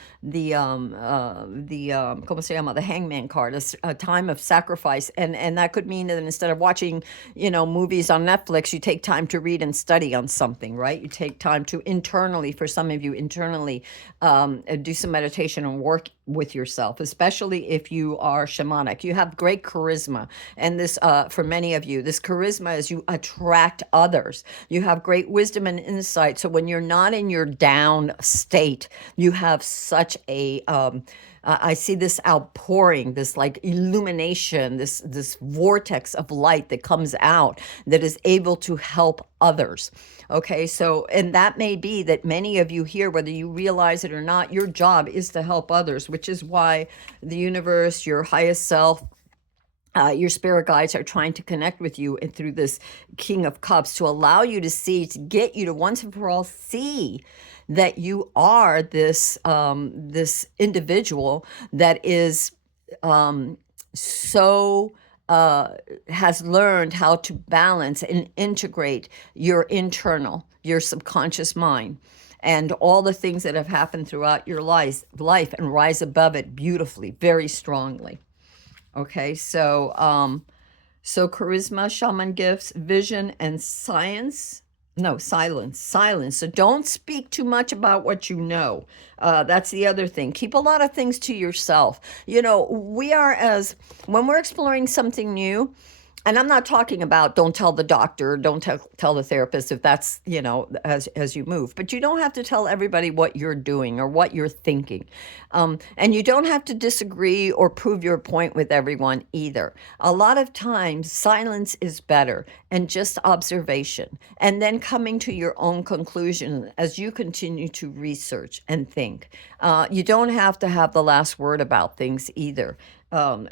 se llama? The hangman card, a time of sacrifice, and that could mean that instead of watching, movies on Netflix, you take time to read and study on something, right? You take time to internally, for some of you, internally do some meditation and work with yourself, especially if you are shamanic. You have great charisma, and this, for many of you, this charisma is you attract others. You have great wisdom and insight. So when you're not in your down state, you have such a I see this outpouring, this like illumination, this vortex of light that comes out that is able to help others. Okay, so and that may be that many of you here, whether you realize it or not, your job is to help others, which is why the universe, your highest self, your spirit guides are trying to connect with you and through this King of Cups to allow you to see, to get you to once and for all see that you are this individual that is so has learned how to balance and integrate your your subconscious mind, and all the things that have happened throughout your life and rise above it beautifully, very strongly. Okay, so charisma, shaman gifts, vision, and science. No, silence, silence. So don't speak too much about what you know. That's the other thing. Keep a lot of things to yourself. We are when we're exploring something new, and I'm not talking about don't tell the doctor, don't tell the therapist if that's, as you move, but you don't have to tell everybody what you're doing or what you're thinking. And you don't have to disagree or prove your point with everyone either. A lot of times, silence is better, and just observation, and then coming to your own conclusion as you continue to research and think. You don't have to have the last word about things either.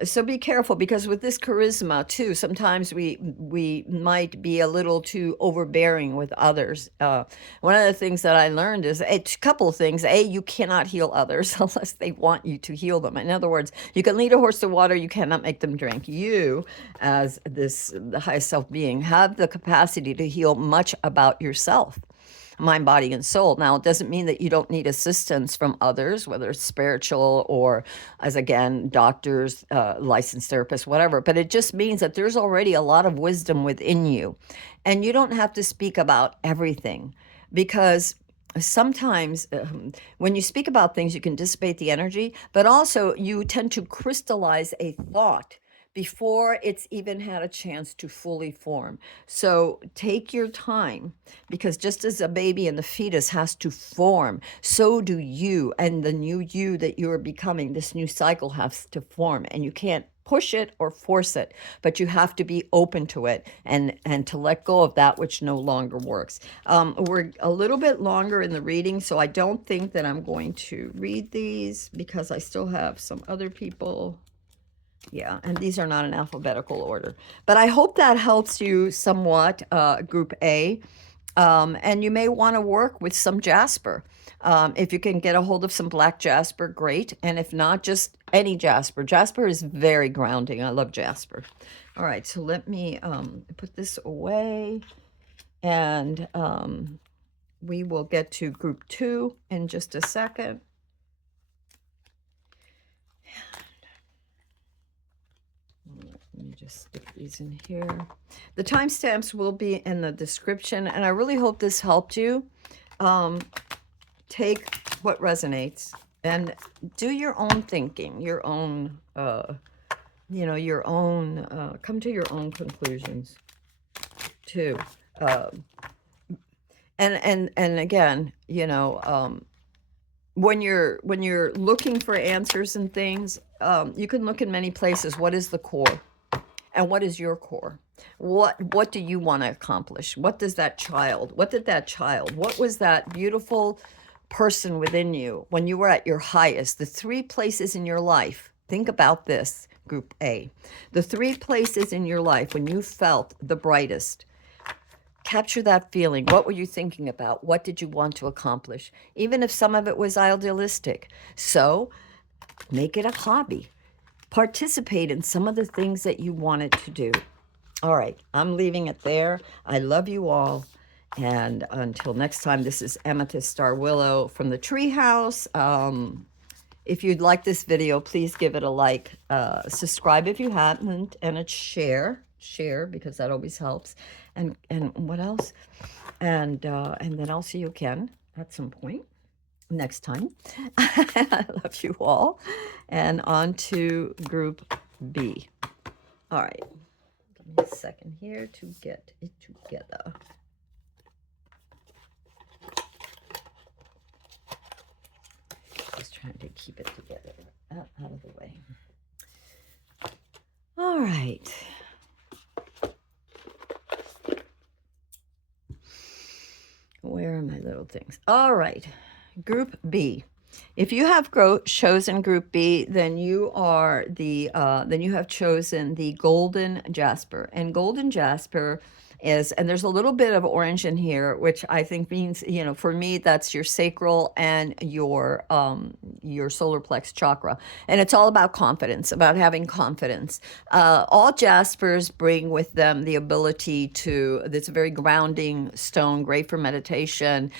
So be careful, because with this charisma too, sometimes we might be a little too overbearing with others. One of the things that I learned is a couple of things. You cannot heal others unless they want you to heal them. In other words, you can lead a horse to water, you cannot make them drink. You, as the highest self being, have the capacity to heal much about yourself, mind, body, and soul. Now, it doesn't mean that you don't need assistance from others, whether it's spiritual or, as again, doctors, licensed therapists, whatever. But it just means that there's already a lot of wisdom within you. And you don't have to speak about everything, because sometimes when you speak about things, you can dissipate the energy, but also you tend to crystallize a thought before it's even had a chance to fully form. So take your time, because just as a baby and the fetus has to form, so do you, and the new you that you're becoming, this new cycle has to form, and you can't push it or force it, but you have to be open to it, and to let go of that which no longer works. We're a little bit longer in the reading, so I don't think that I'm going to read these, because I still have some other people. Yeah, and these are not in alphabetical order. But I hope that helps you somewhat, Group A. And you may want to work with some jasper. If you can get a hold of some black jasper, great. And if not, just any jasper. Jasper is very grounding. I love jasper. All right, so let me put this away. And we will get to Group 2 in just a second. Let me just stick these in here. The timestamps will be in the description, and I really hope this helped you. Take what resonates and do your own thinking, your own, your own, come to your own conclusions too. And again, when you're looking for answers and things, you can look in many places. What is the core? And what is your core? What do you want to accomplish? What did that child, what was that beautiful person within you when you were at your highest? The 3 places in your life. Think about this, Group A. The 3 places in your life when you felt the brightest. Capture that feeling. What were you thinking about? What did you want to accomplish? Even if some of it was idealistic. So make it a hobby. Participate in some of the things that you wanted to do. All right, I'm leaving it there. I love you all, And until next time, this is Amethyst Star Willow from the Treehouse. If you'd like this video, please give it a like, subscribe if you haven't, and a share, because that always helps. And what else? And then I'll see you again at some point next time. I love you all. And on to group B. All right. Give me a second here to get it together. Just trying to keep it together. Out of the way. All right. Where are my little things? All right. Group B. If you have chosen Group B, then you are then you have chosen the golden jasper. And golden jasper is, and there's a little bit of orange in here, which I think means, for me, that's your sacral and your solar plex chakra. And it's all about confidence, about having confidence. All jaspers bring with them the ability to, it's a very grounding stone, great for meditation,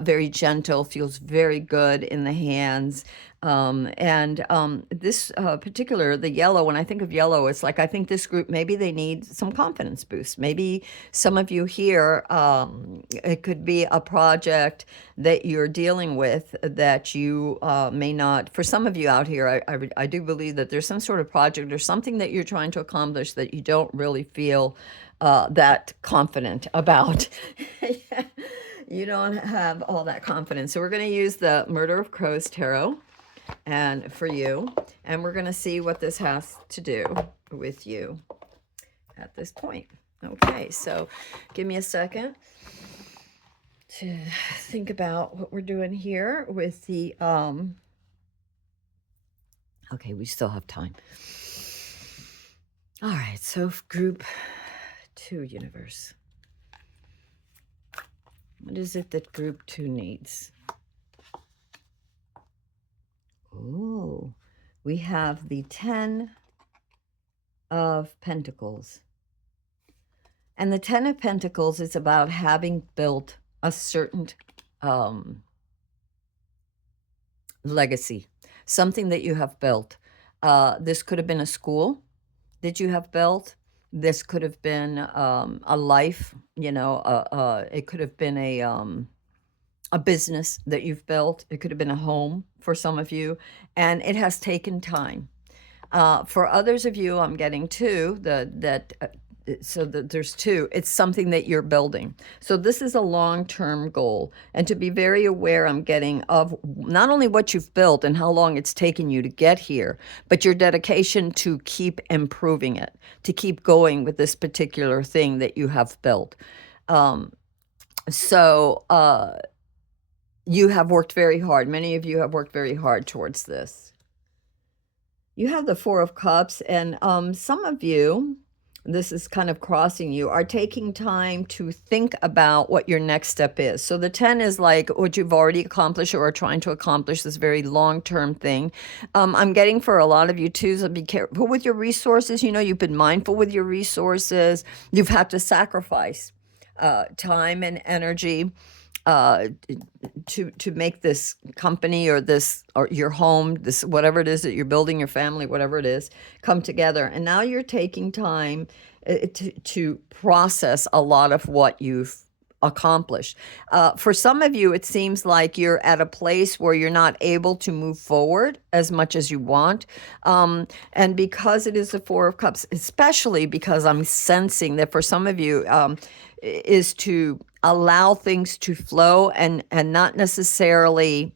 very gentle, feels very good in the hands. This particular, the yellow, when I think of yellow, it's like, I think this group, maybe they need some confidence boost. Maybe some of you here, it could be a project that you're dealing with that you may not, for some of you out here, I do believe that there's some sort of project or something that you're trying to accomplish that you don't really feel that confident about. You don't have all that confidence. So we're going to use the Murder of Crows Tarot and for you, and we're going to see what this has to do with you at this point. Okay, so give me a second to think about what we're doing here with the okay, we still have time. All right, so group 2, universe, what is it that group 2 needs? Oh, we have the 10 of Pentacles. And the 10 of Pentacles is about having built a certain legacy, something that you have built. This could have been a school that you have built. This could have been a life, it could have been a business that you've built. It could have been a home for some of you, and it has taken time. For others of you, I'm getting two, so that there's two, it's something that you're building. So this is a long-term goal, and to be very aware, I'm getting of not only what you've built and how long it's taken you to get here, but your dedication to keep improving it, to keep going with this particular thing that you have built. You have worked very hard. Many of you have worked very hard towards this. You have the 4 of Cups, and some of you, this is kind of crossing you, are taking time to think about what your next step is. So the 10 is like what you've already accomplished or are trying to accomplish, this very long-term thing. I'm getting for a lot of you too, so be careful with your resources. You've been mindful with your resources. You've had to sacrifice time and energy to make this company or your home, this whatever it is that you're building, your family, whatever it is, come together. And now you're taking time to process a lot of what you've accomplished. For some of you, it seems like you're at a place where you're not able to move forward as much as you want. And because it is the 4 of Cups, especially because I'm sensing that for some of you, is to allow things to flow and not necessarily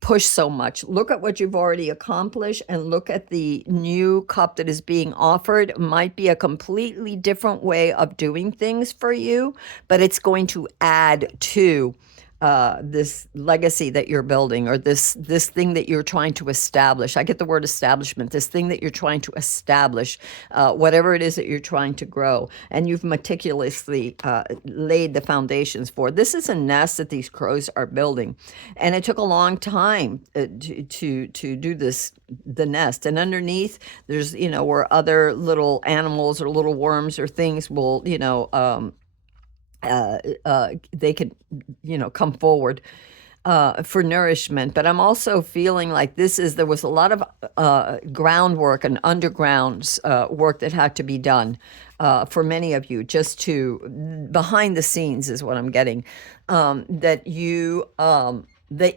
push so much. Look at what you've already accomplished and look at the new cup that is being offered. It might be a completely different way of doing things for you, but it's going to add to this legacy that you're building, or this thing that you're trying to establish. I get the word establishment, this thing that you're trying to establish, whatever it is that you're trying to grow, and you've meticulously laid the foundations for. This is a nest that these crows are building, and it took a long time to do this, the nest. And underneath, there's, where other little animals or little worms or things will, they could, come forward for nourishment. But I'm also feeling like there was a lot of groundwork and underground work that had to be done for many of you, just to behind the scenes is what I'm getting, that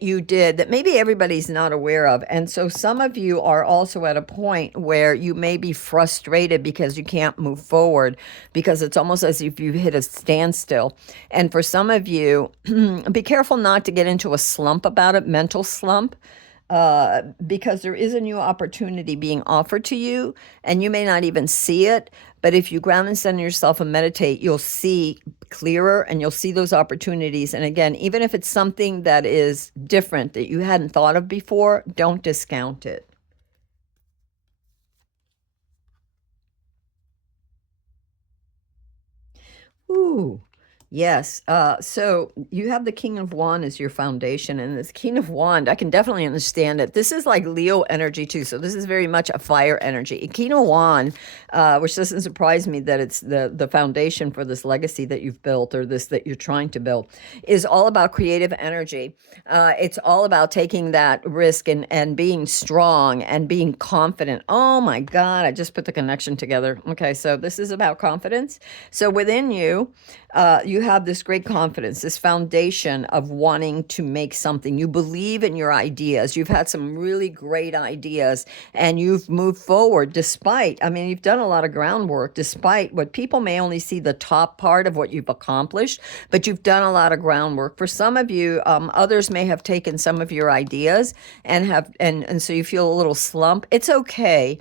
you did that maybe everybody's not aware of. And so some of you are also at a point where you may be frustrated because you can't move forward, because it's almost as if you hit a standstill. And for some of you, be careful not to get into a slump about it, mental slump, because there is a new opportunity being offered to you, and you may not even see it. But if you ground and center yourself and meditate, you'll see clearer, and you'll see those opportunities. And again, even if it's something that is different that you hadn't thought of before, don't discount it. Ooh, yes. So you have the King of Wand as your foundation, and this King of Wand, I can definitely understand it. This is like Leo energy too, so this is very much a fire energy. A King of Wand, which doesn't surprise me that it's the foundation for this legacy that you've built, or this that you're trying to build, is all about creative energy. It's all about taking that risk and being strong and being confident. Oh my God, I just put the connection together. Okay, so this is about confidence. So within you, you have this great confidence, this foundation of wanting to make something. You believe in your ideas. You've had some really great ideas, and you've moved forward despite, I mean, you've done a lot of groundwork, despite what people may only see the top part of what you've accomplished, but you've done a lot of groundwork. For some of you, others may have taken some of your ideas and so you feel a little slump. It's okay.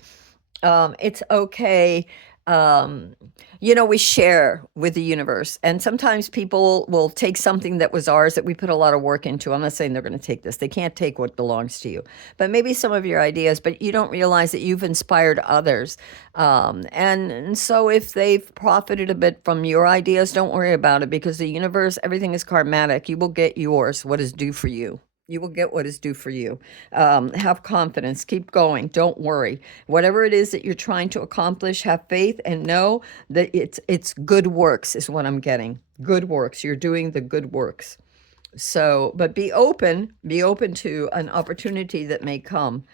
It's okay. Um, we share with the universe, and sometimes people will take something that was ours that we put a lot of work into. I'm not saying they're going to take this. They can't take what belongs to you, but maybe some of your ideas, but you don't realize that you've inspired others. And so if they've profited a bit from your ideas, don't worry about it, because the universe, everything is karmatic. You will get yours, what is due for you. You will get what is due for you. Have confidence. Keep going. Don't worry. Whatever it is that you're trying to accomplish, have faith and know that it's good works is what I'm getting. Good works. You're doing the good works. So, but be open to an opportunity that may come.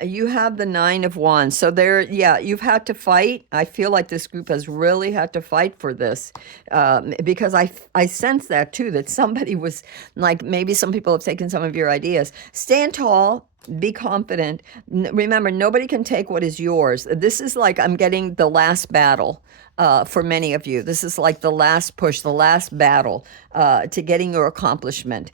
You have the Nine of Wands. So there, yeah, you've had to fight. I feel like this group has really had to fight for this, because I sense that too, that somebody was like, maybe some people have taken some of your ideas. Stand tall. Be confident. Remember, nobody can take what is yours. This is like I'm getting the last battle for many of you. This is like the last push, the last battle to getting your accomplishment.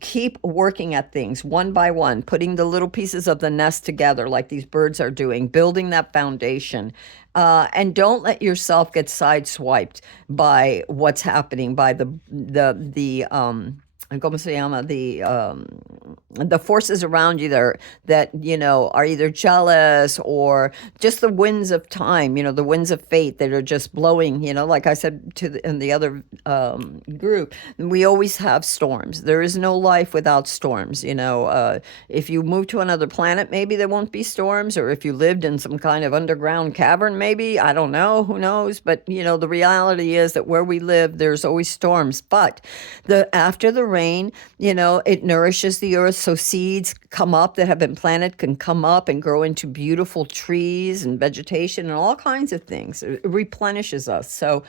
Keep working at things one by one, putting the little pieces of the nest together like these birds are doing, building that foundation. And don't let yourself get sideswiped by what's happening, by the ¿cómo se llama? The forces around you that are either jealous, or just the winds of time, the winds of fate that are just blowing, like I said in the other group, we always have storms. There is no life without storms. If you move to another planet, maybe there won't be storms, or if you lived in some kind of underground cavern, maybe, I don't know, who knows, but the reality is that where we live, there's always storms. But after the rain, it nourishes the earth, so seeds come up that have been planted can come up and grow into beautiful trees and vegetation and all kinds of things. It replenishes us. So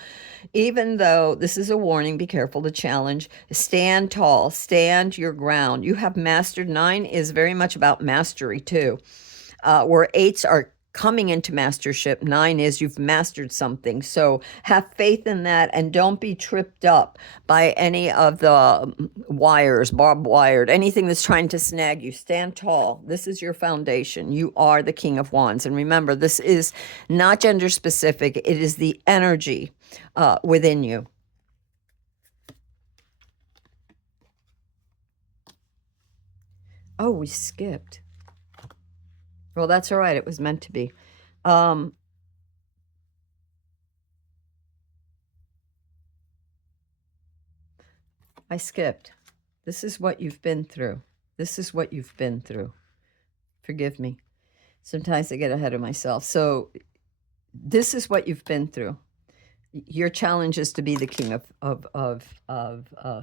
even though this is a warning, be careful the challenge. Stand tall, stand your ground. You have mastered. 9 is very much about mastery too, where 8s are coming into mastership. 9 is you've mastered something. So have faith in that, and don't be tripped up by any of the wires, barbed wired, anything that's trying to snag you. Stand tall. This is your foundation. You are the King of Wands. And remember, this is not gender specific. It is the energy within you. Oh, we skipped. Well, that's all right. It was meant to be. Um, I skipped. This is what you've been through. This is what you've been through. Forgive me. Sometimes I get ahead of myself. So this is what you've been through. your challenge is to be the king of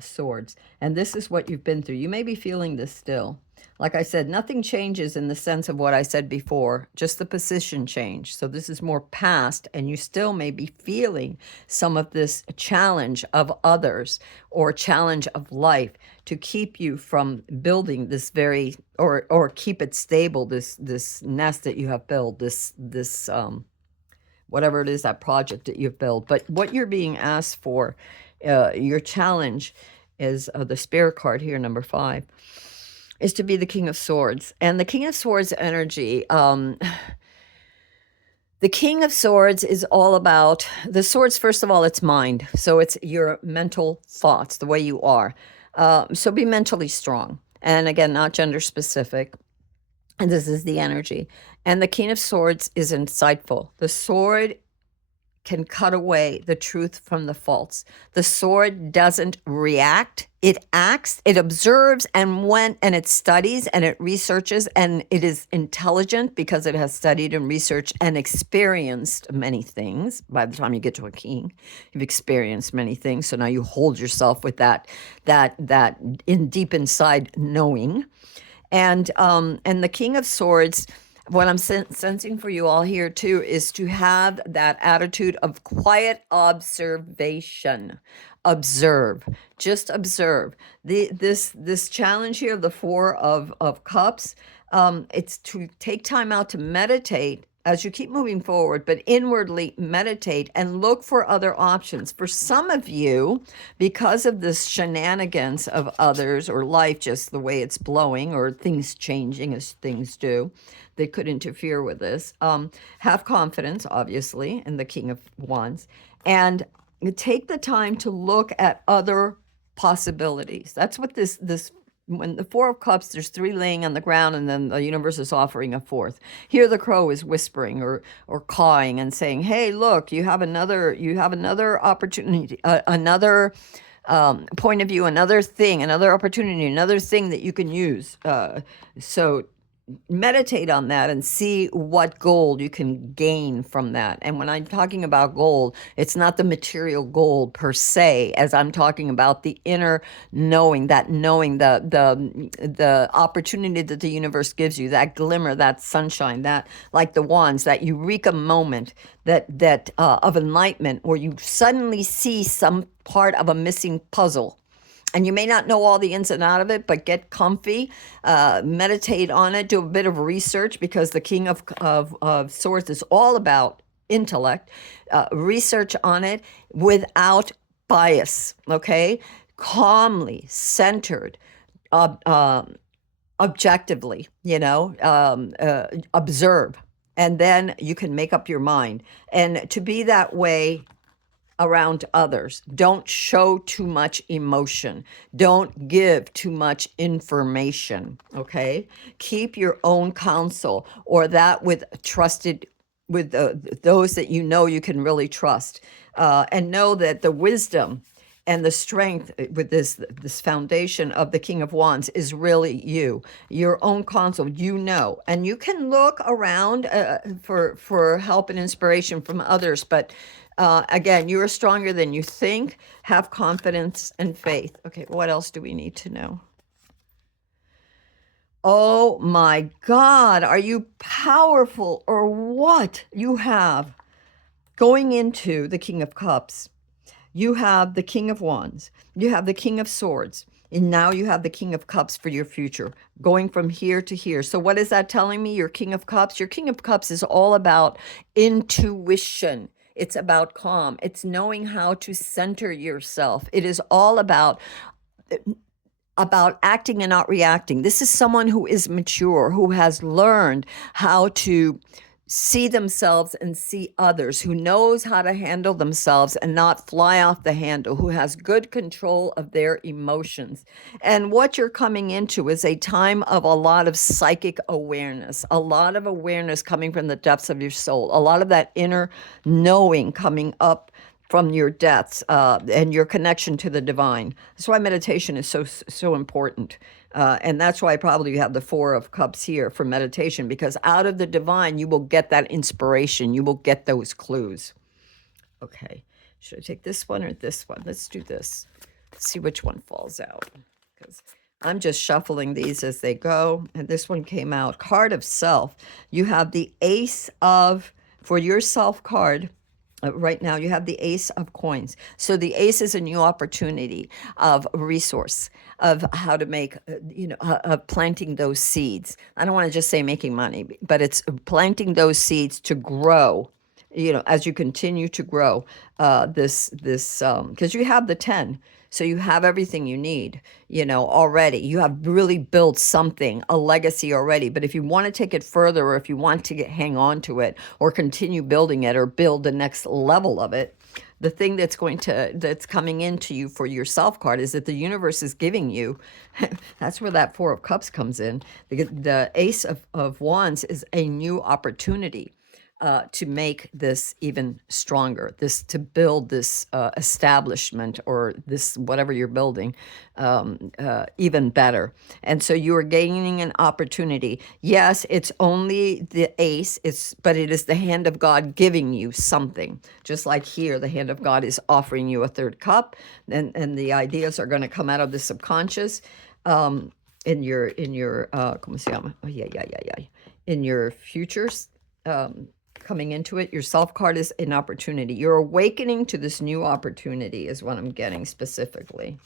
swords, and this is what you've been through. You may be feeling this still. Like I said, nothing changes in the sense of what I said before, just the position change. So this is more past, and you still may be feeling some of this challenge of others or challenge of life to keep you from building this very, or keep it stable, this nest that you have built, this whatever it is, that project that you've built. But what you're being asked for, your challenge is the spirit card here, number 5, is to be the King of Swords. And the King of Swords energy, the King of Swords is all about the swords. First of all, it's mind. So it's your mental thoughts, the way you are. So be mentally strong. And again, not gender specific. And this is the energy. And the King of Swords is insightful. The sword can cut away the truth from the false. The sword doesn't react. It acts, it observes, and it studies and it researches, and it is intelligent because it has studied and researched and experienced many things. By the time you get to a king, you've experienced many things. So now you hold yourself with that in deep inside knowing. And the King of Swords, what I'm sensing for you all here too, is to have that attitude of quiet observation. Observe, just observe. This challenge here, the 4 of Cups, it's to take time out to meditate as you keep moving forward, but inwardly meditate and look for other options. For some of you, because of this shenanigans of others or life just the way it's blowing or things changing as things do, they could interfere with this. Have confidence, obviously, in the King of Wands, and take the time to look at other possibilities. That's what this when the 4 of Cups, there's 3 laying on the ground, and then the universe is offering a 4th. Here, the crow is whispering or cawing and saying, "Hey, look, you have another opportunity, another point of view, another thing, another opportunity, another thing that you can use." So meditate on that and see what gold you can gain from that. And when I'm talking about gold, it's not the material gold per se, as I'm talking about the inner knowing, the opportunity that the universe gives you, that glimmer, that sunshine, that, like the wands, that eureka moment that of enlightenment where you suddenly see some part of a missing puzzle. And you may not know all the ins and out of it, but get comfy, meditate on it, do a bit of research, because the King of Swords is all about intellect. Research on it without bias, okay? Calmly, centered, objectively, observe. And then you can make up your mind. And to be that way around others. Don't show too much emotion. Don't give too much information, okay? Keep your own counsel, or that with those that you can really trust. And know that the wisdom and the strength with this foundation of the King of Wands is really your own counsel, and you can look around for help and inspiration from others, but again, you are stronger than you think. Have confidence and faith. Okay, what else do we need to know? Oh my God, are you powerful or what? You have, going into the King of Cups, you have the King of Wands, you have the King of Swords, and now you have the King of Cups for your future, going from here to here. So what is that telling me? Your King of Cups is all about intuition. It's about calm. It's knowing how to center yourself. It is all about acting and not reacting. This is someone who is mature, who has learned how to see themselves and see others, who knows how to handle themselves and not fly off the handle, who has good control of their emotions. And what you're coming into is a time of a lot of psychic awareness, a lot of awareness coming from the depths of your soul, a lot of that inner knowing coming up from your depths, and your connection to the divine. That's why meditation is so important. And that's why probably you have the 4 of Cups here for meditation, because out of the divine, you will get that inspiration. You will get those clues. Okay. Should I take this one or this one? Let's do this. See which one falls out. Because I'm just shuffling these as they go. And this one came out. Card of self. You have the ace of, for your self card, right now you have the ace of coins. So the ace is a new opportunity of resource, of how to make, of planting those seeds. I don't want to just say making money, but it's planting those seeds to grow, as you continue to grow, this because you have the 10, so you have everything you need, already. You have really built something, a legacy already. But if you want to take it further, or if you want to hang on to it, or continue building it, or build the next level of it, the thing that's coming into you for your self card is that the universe is giving you. That's where that Four of Cups comes in. The Ace of Wands is a new opportunity, to make this even stronger, to build this establishment, or this whatever you're building, even better. And so you are gaining an opportunity. Yes, it's only the ace, but it is the hand of God giving you something. Just like here, the hand of God is offering you a third cup, and the ideas are going to come out of the subconscious. In your ¿cómo se llama? Oh, yeah. In your futures, coming into it, your self card is an opportunity. You're awakening to this new opportunity, is what I'm getting specifically.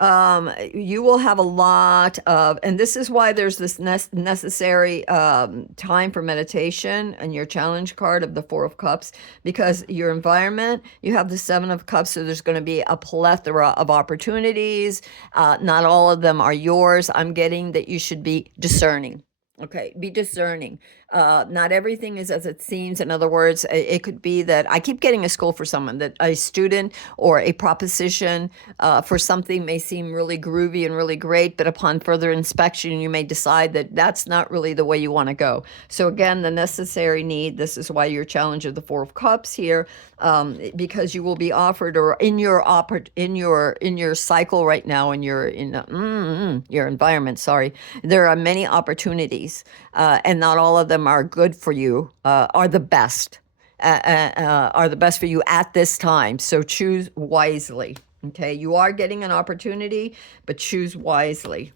You will have a lot of, and this is why there's this necessary time for meditation and your challenge card of the Four of Cups, because your environment, you have the Seven of Cups, so there's going to be a plethora of opportunities. Not all of them are yours. I'm getting that you should be discerning. Okay, be discerning. Not everything is as it seems. In other words, it could be that I keep getting a school for someone, that a student or a proposition for something may seem really groovy and really great, but upon further inspection, you may decide that that's not really the way you want to go. So again, the necessary need. This is why your challenge of the Four of Cups here, because you will be offered, or in your cycle right now, in your environment. Sorry, there are many opportunities, and not all of them are good for you, are the best, for you at this time. So choose wisely. Okay, you are getting an opportunity, but choose wisely.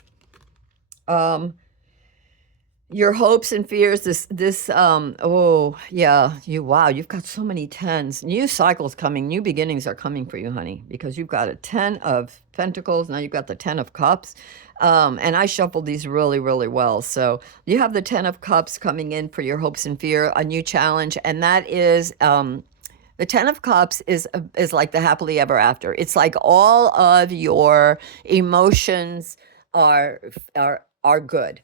Your hopes and fears, oh yeah, you've got so many tens. New cycles coming, new beginnings are coming for you, honey, because you've got a 10 of Pentacles, now you've got the 10 of Cups. And I shuffled these really, really well. So you have the 10 of Cups coming in for your hopes and fear, a new challenge, and that is, the 10 of Cups is like the happily ever after. It's like all of your emotions are good.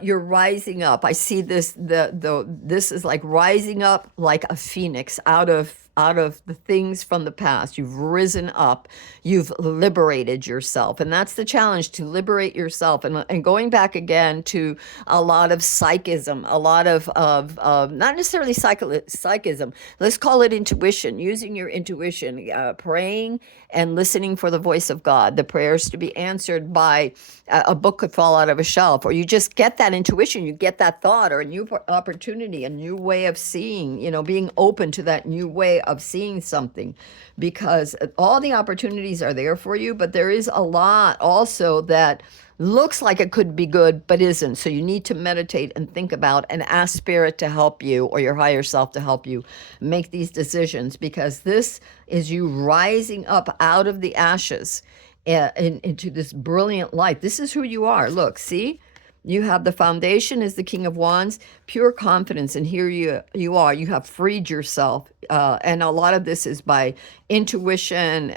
You're rising up. I see this. This is like rising up like a phoenix out of the things from the past. You've risen up. You've liberated yourself, and that's the challenge, to liberate yourself. And going back again to a lot of psychism, a lot of not necessarily psychism. Let's call it intuition. Using your intuition, praying and listening for the voice of God. The prayers to be answered by a book could fall out of a shelf, or you just get that intuition, you get that thought, or a new opportunity, a new way of seeing, being open to that new way of seeing something, because all the opportunities are there for you, but there is a lot also that looks like it could be good but isn't. So you need to meditate and think about and ask spirit to help you, or your higher self to help you make these decisions, because this is you rising up out of the ashes into this brilliant light. This is who you are. Look, see? You have the foundation is the King of Wands, pure confidence, and here you are. You have freed yourself, and a lot of this is by intuition.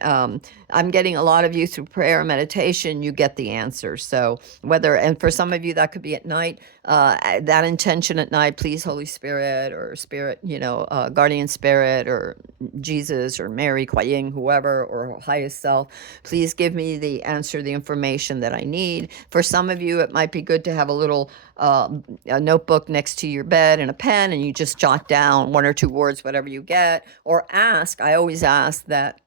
I'm getting a lot of you through prayer and meditation. You get the answers. So and for some of you that could be at night. That intention at night, please, Holy Spirit, or Spirit, guardian spirit, or Jesus, or Mary, Kuan Yin, whoever, or highest self, please give me the answer, the information that I need. For some of you, it might be good to have a little a notebook next to your bed and a pen, and you just jot down one or two words, whatever you get, or ask. I always ask that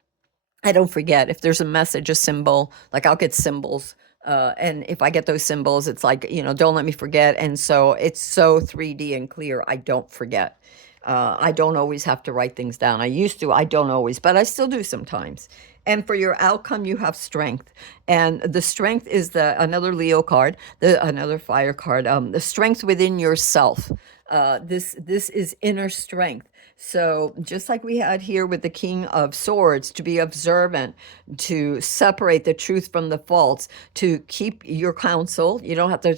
I don't forget. If there's a message, a symbol, like I'll get symbols. And if I get those symbols, it's like, don't let me forget. And so it's so 3D and clear, I don't forget. I don't always have to write things down. I used to, I don't always, but I still do sometimes. And for your outcome, you have strength. And the strength is the another Leo card, another fire card, the strength within yourself. This is inner strength. So just like we had here with the King of Swords, to be observant, to separate the truth from the false, to keep your counsel. You don't have to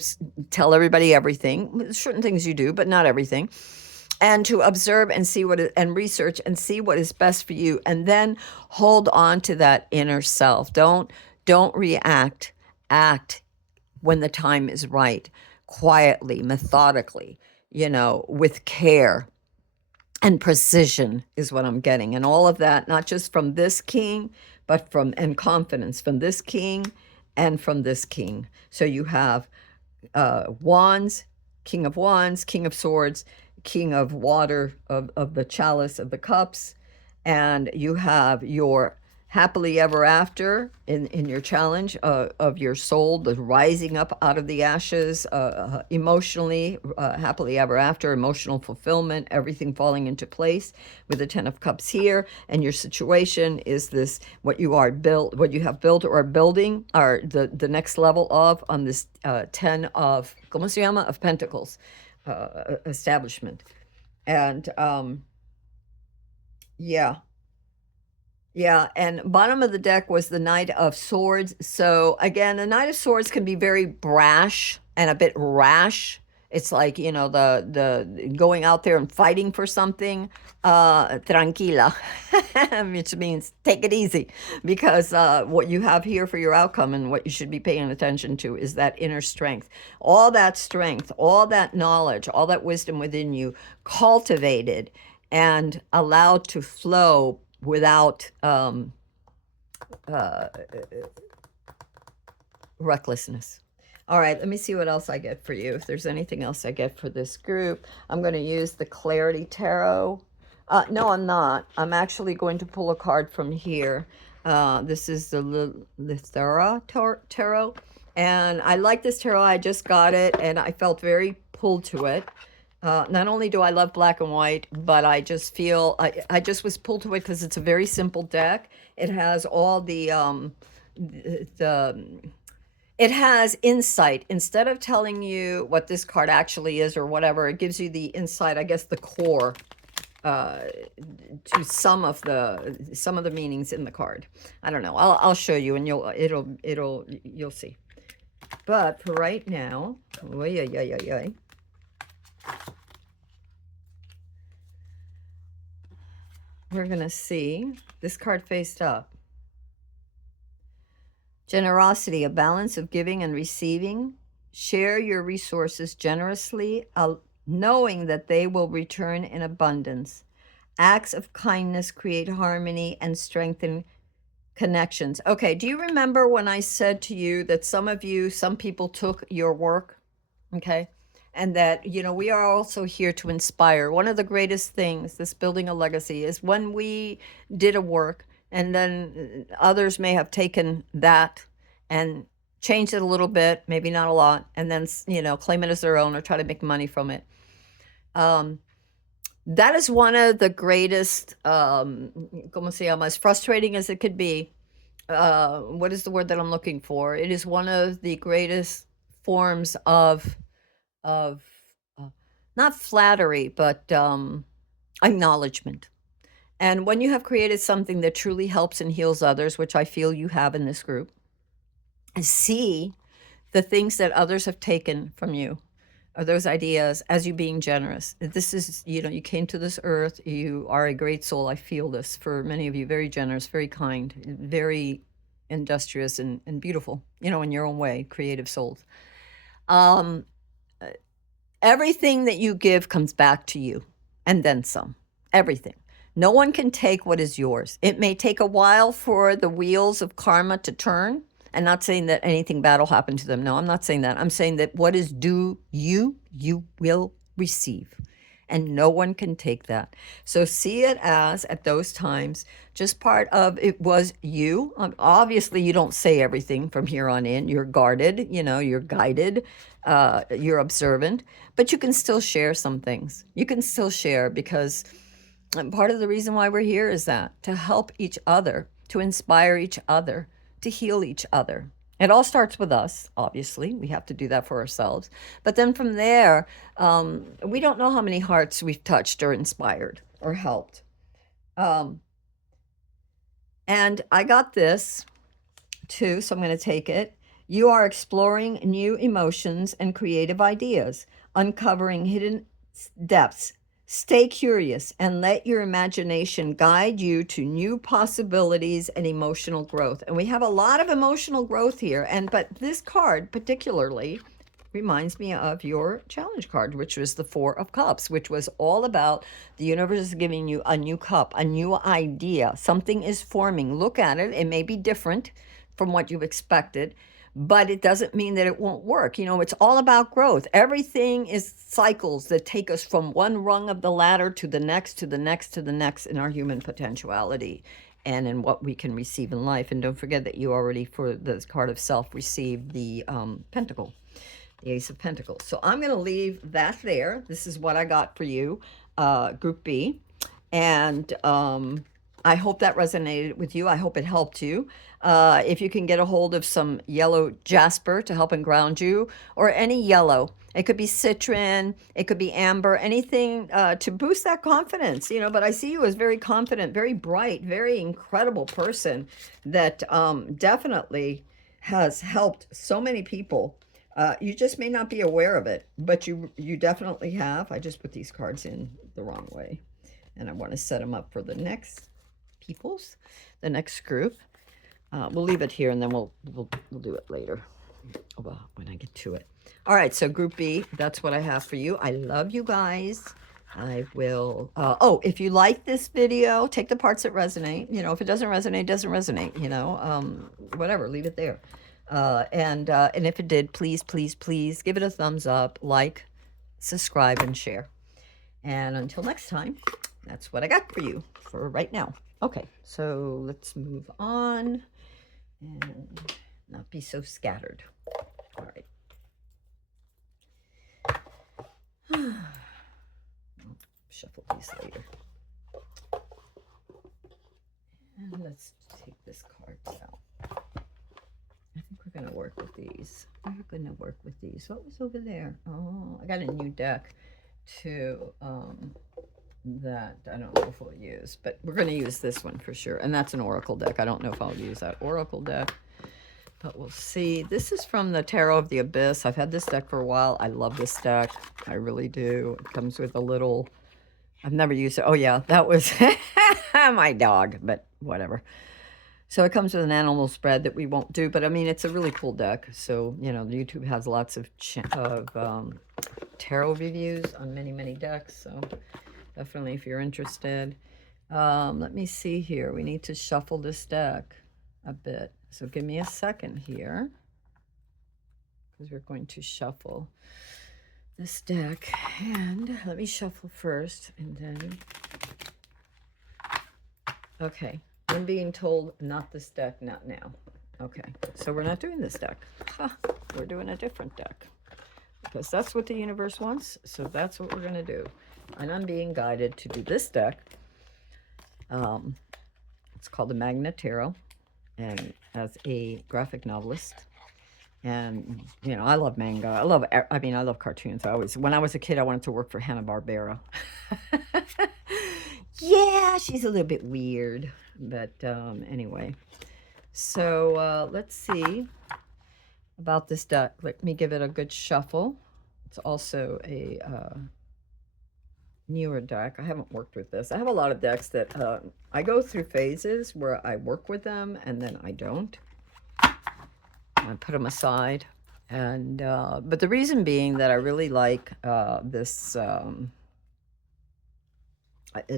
tell everybody everything. Certain things you do, but not everything, and to observe and see and research and see what is best for you, and then hold on to that inner self. Don't react. Act when the time is right, quietly, methodically, with care and precision is what I'm getting. And all of that, not just from this king, but and confidence from this king and from this king. So you have wands, king of wands, king of swords, king of water, of the chalice of the cups, and you have your happily ever after in your challenge of your soul, the rising up out of the ashes, emotionally, happily ever after, emotional fulfillment, everything falling into place with the 10 of cups here. And your situation is this, what you have built or are building, or the next level of on this 10 of, ¿cómo se llama? Of pentacles, establishment. And yeah. Yeah, and bottom of the deck was the Knight of Swords. So again, the Knight of Swords can be very brash and a bit rash. It's like, the going out there and fighting for something, tranquila, which means take it easy, because what you have here for your outcome and what you should be paying attention to is that inner strength. All that strength, all that knowledge, all that wisdom within you, cultivated and allowed to flow without recklessness. All right, let me see what else I get for you. If there's anything else I get for this group, I'm going to use the Clarity Tarot. No, I'm not. I'm actually going to pull a card from here. This is the Lithera Tarot. And I like this tarot. I just got it, and I felt very pulled to it. Not only do I love black and white, but I just feel, I just was pulled to it because it's a very simple deck. It has all it has insight. Instead of telling you what this card actually is or whatever, it gives you the insight, I guess the core, to some of the meanings in the card. I don't know. I'll show you, and you'll see. But for right now, we're gonna see this card faced up. Generosity, a balance of giving and receiving. Share your resources generously, knowing that they will return in abundance. Acts of kindness create harmony and strengthen connections. Okay, do you remember when I said to you that some people took your work? Okay, and that, we are also here to inspire. One of the greatest things, this building a legacy, is when we did a work and then others may have taken that and changed it a little bit, maybe not a lot, and then, claim it as their own or try to make money from it. That is one of the greatest, ¿cómo se llama? As frustrating as it could be. What is the word that I'm looking for? It is one of the greatest forms of not flattery, but acknowledgement. And when you have created something that truly helps and heals others, which I feel you have in this group, see the things that others have taken from you, or those ideas, as you being generous. This is, you came to this earth, you are a great soul. I feel this for many of you, very generous, very kind, very industrious and beautiful, in your own way, creative souls. Everything that you give comes back to you, and then some. Everything. No one can take what is yours. It may take a while for the wheels of karma to turn. And not saying that anything bad will happen to them. No, I'm not saying that. I'm saying that what is due you, you will receive. And no one can take that. So see it as, at those times, just part of it was you. Obviously, you don't say everything from here on in. You're guarded, you're guided, you're observant, but you can still share some things. You can still share because part of the reason why we're here is that to help each other, to inspire each other, to heal each other. It all starts with us, obviously. We have to do that for ourselves. But then from there, we don't know how many hearts we've touched or inspired or helped. Um, and I got this too, so I'm going to take it. You are exploring new emotions and creative ideas, uncovering hidden depths. Stay curious and let your imagination guide you to new possibilities and emotional growth. And we have a lot of emotional growth here, but this card particularly reminds me of your challenge card, which was the Four of Cups, which was all about the universe is giving you a new cup, a new idea. Something is forming. Look at it. It may be different from what you expected, but it doesn't mean that it won't work. It's all about growth. Everything is cycles that take us from one rung of the ladder to the next, to the next, to the next in our human potentiality and in what we can receive in life. And don't forget that you already, for the card of self, received the Pentacle, the Ace of Pentacles. So I'm going to leave that there. This is what I got for you, Group B. And I hope that resonated with you. I hope it helped you. If you can get a hold of some yellow jasper to help and ground you, or any yellow. It could be citron, it could be amber, anything to boost that confidence, but I see you as very confident, very bright, very incredible person that definitely has helped so many people. You just may not be aware of it, but you definitely have. I just put these cards in the wrong way, and I want to set them up for the next the next group. We'll leave it here, and then we'll do it later. Well, when I get to it. All right, so Group B, that's what I have for you. I love you guys. I will. If you like this video, take the parts that resonate. If it doesn't resonate, it doesn't resonate. Whatever, leave it there. And if it did, please, please, please give it a thumbs up, like, subscribe, and share. And until next time, that's what I got for you for right now. Okay, so let's move on and not be so scattered. All right. I'll shuffle these later. And let's take this card out. I think we're going to work with these. What was over there? Oh, I got a new deck too. That I don't know if we'll use, but we're going to use this one for sure. And that's an oracle deck. I don't know if I'll use that oracle deck, but we'll see. This is from the Tarot of the Abyss. I've had this deck for a while. I love this deck. I really do. It comes with a little, I've never used it. Oh yeah, that was my dog, but whatever. So it comes with an animal spread that we won't do, but I mean, it's a really cool deck. So, YouTube has lots of tarot reviews on many, many decks. So definitely, if you're interested. Let me see here. We need to shuffle this deck a bit. So give me a second here, because we're going to shuffle this deck. And let me shuffle first, and then... Okay. I'm being told not this deck, not now. Okay. So we're not doing this deck. We're doing a different deck, because that's what the universe wants. So that's what we're going to do. And I'm being guided to do this deck. It's called the Magnet Tarot, and as a graphic novelist, and I love manga. I love cartoons. When I was a kid, I wanted to work for Hanna-Barbera. Yeah, she's a little bit weird, but anyway. So let's see about this deck. Let me give it a good shuffle. It's also a newer deck. I haven't worked with this. I have a lot of decks that I go through phases where I work with them and then I don't. I put them aside. And but the reason being that I really like this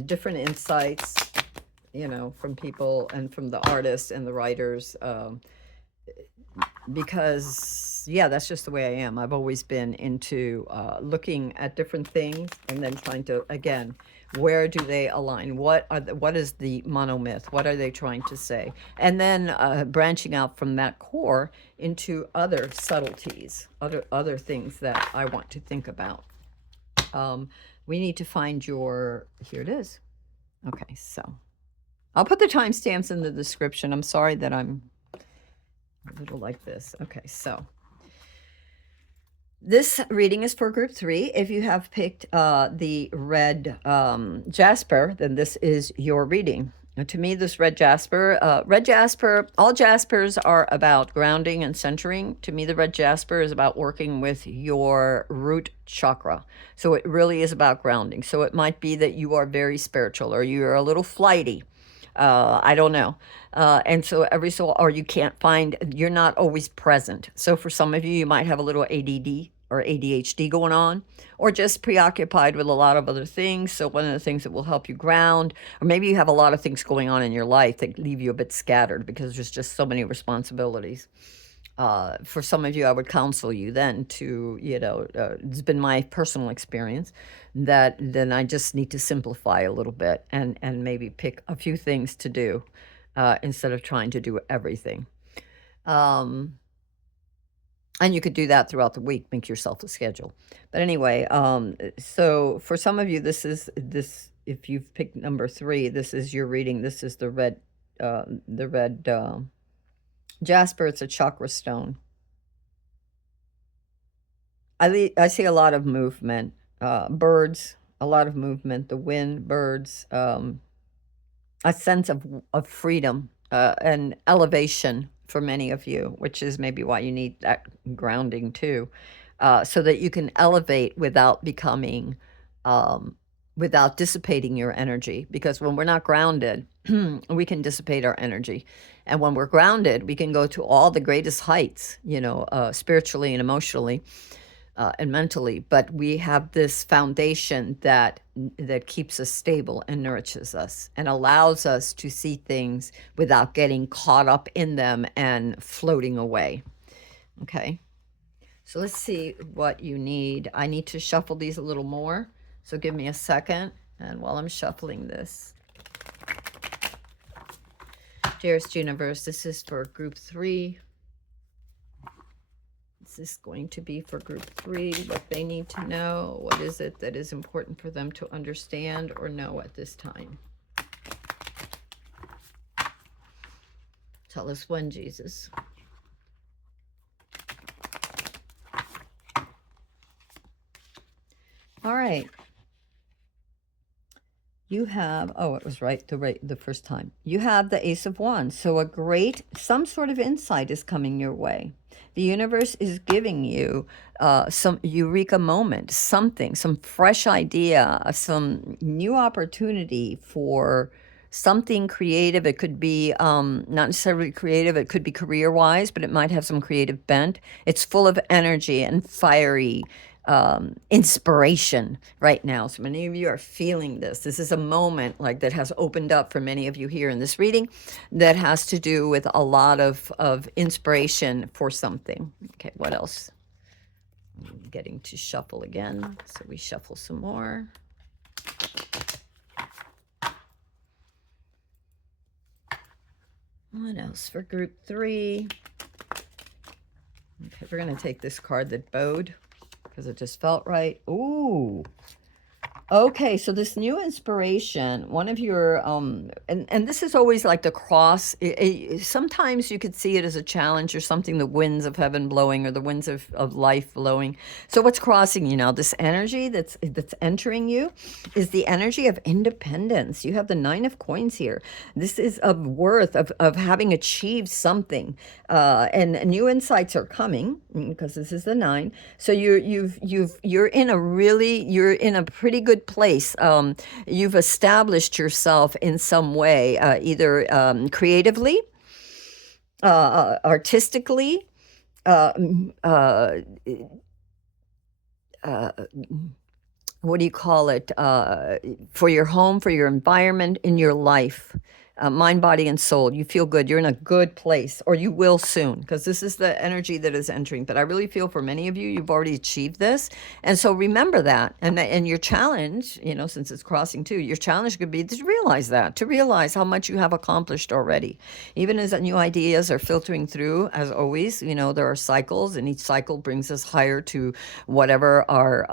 different insights, from people and from the artists and the writers. because yeah, that's just the way I am. I've always been into looking at different things and then trying to, again, where do they align? What is the monomyth? What are they trying to say? And then branching out from that core into other subtleties, other things that I want to think about. Um, we need to find your, here it is. Okay, so I'll put the timestamps in the description. I'm sorry that I'm a little like this. Okay, so this reading is for group 3. If you have picked the red jasper, then this is your reading. To me, this red jasper, all jaspers are about grounding and centering. To me, the red jasper is about working with your root chakra. So it really is about grounding. So it might be that you are very spiritual or you're a little flighty. I don't know. And so or you can't find, you're not always present. So for some of you, you might have a little ADD or ADHD going on, or just preoccupied with a lot of other things. So one of the things that will help you ground, or maybe you have a lot of things going on in your life that leave you a bit scattered because there's just so many responsibilities. For some of you, I would counsel you then to, it's been my personal experience that then I just need to simplify a little bit and maybe pick a few things to do instead of trying to do everything. And you could do that throughout the week, make yourself a schedule. But anyway, so for some of you, if you've picked number 3, this is your reading. This is the red jasper. It's a chakra stone. I see a lot of movement, birds, a lot of movement, the wind, birds, a sense of freedom and elevation for many of you, which is maybe why you need that grounding too, so that you can elevate without becoming, without dissipating your energy. Because when we're not grounded, we can dissipate our energy. And when we're grounded, we can go to all the greatest heights, spiritually and emotionally and mentally, but we have this foundation that keeps us stable and nourishes us and allows us to see things without getting caught up in them and floating away. Okay, so let's see what you need. I need to shuffle these a little more, so give me a second. And while I'm shuffling this, dearest universe, this is for group 3. Is this going to be for group 3, what they need to know? What is it that is important for them to understand or know at this time? Tell us when, Jesus. All right. You have, oh, it was right the first time. You have the Ace of Wands. So some sort of insight is coming your way. The universe is giving you some eureka moment, some fresh idea, some new opportunity for something creative. It could be not necessarily creative. It could be career-wise, but it might have some creative bent. It's full of energy and fiery inspiration right now. So many of you are feeling this. This is a moment like that has opened up for many of you here in this reading that has to do with a lot of inspiration for something. Okay, what else? I'm getting to shuffle again. So we shuffle some more. What else for group 3? Okay, we're going to take this card that bowed because it just felt right. Ooh. Okay, so this new inspiration, one of your, and this is always like the cross. Sometimes you could see it as a challenge or something, the winds of heaven blowing or the winds of life blowing. So what's crossing you now? This energy that's entering you is the energy of independence. You have the 9 of Coins here. This is of worth, of having achieved something. And new insights are coming because this is the 9. So you're in a pretty good place. You've established yourself in some way, either creatively, artistically, what do you call it? For your home, for your environment, in your life. mind, body, and soul. You feel good. You're in a good place, or you will soon, because this is the energy that is entering. But I really feel for many of you, you've already achieved this. And so remember that. And your challenge, since it's crossing too, your challenge could be to realize that, to realize how much you have accomplished already. Even as new ideas are filtering through, as always, there are cycles, and each cycle brings us higher to whatever our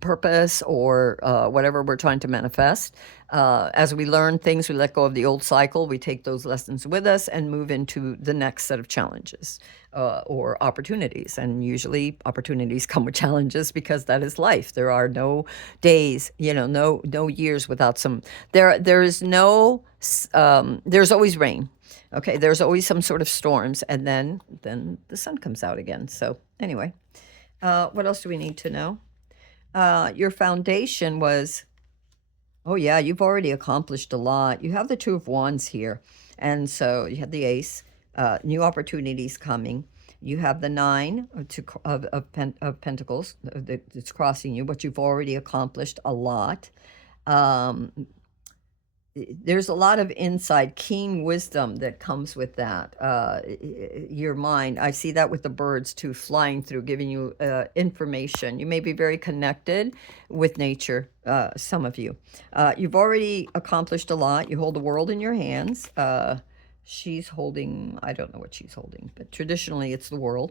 purpose or whatever we're trying to manifest. As we learn things, we let go of the old cycle, we take those lessons with us and move into the next set of challenges or opportunities. And usually opportunities come with challenges, because that is life. There are no days, no years without some, there is no, there's always rain. Okay, there's always some sort of storms, and then the sun comes out again. So anyway, what else do we need to know? Your foundation was, oh yeah, you've already accomplished a lot. You have the Two of Wands here, and so you have the Ace, new opportunities coming. You have the Nine of Pentacles that's crossing you, but you've already accomplished a lot. Um, there's a lot of insight, keen wisdom that comes with that. Your mind, I see that with the birds too, flying through, giving you information. You may be very connected with nature, some of you. You've already accomplished a lot. You hold the world in your hands. She's holding, I don't know what she's holding, but traditionally it's the world.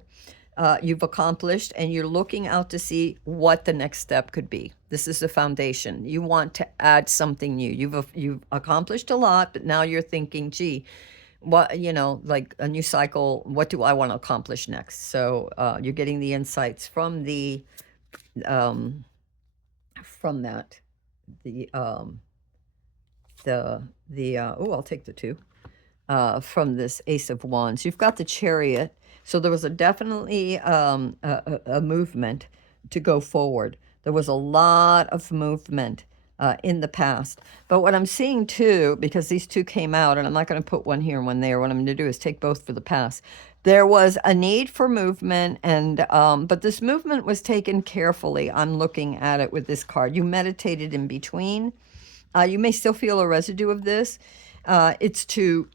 You've accomplished, and you're looking out to see what the next step could be. This is the foundation. You want to add something new. You've accomplished a lot, but now you're thinking, gee, what, like a new cycle, what do I want to accomplish next? So you're getting the insights from the from that, the I'll take the two from this Ace of Wands. You've got the Chariot. So there was definitely a movement to go forward. There was a lot of movement in the past. But what I'm seeing too, because these two came out, and I'm not going to put one here and one there, what I'm going to do is take both for the past. There was a need for movement, and but this movement was taken carefully. I'm looking at it with this card. You meditated in between. You may still feel a residue of this. It's to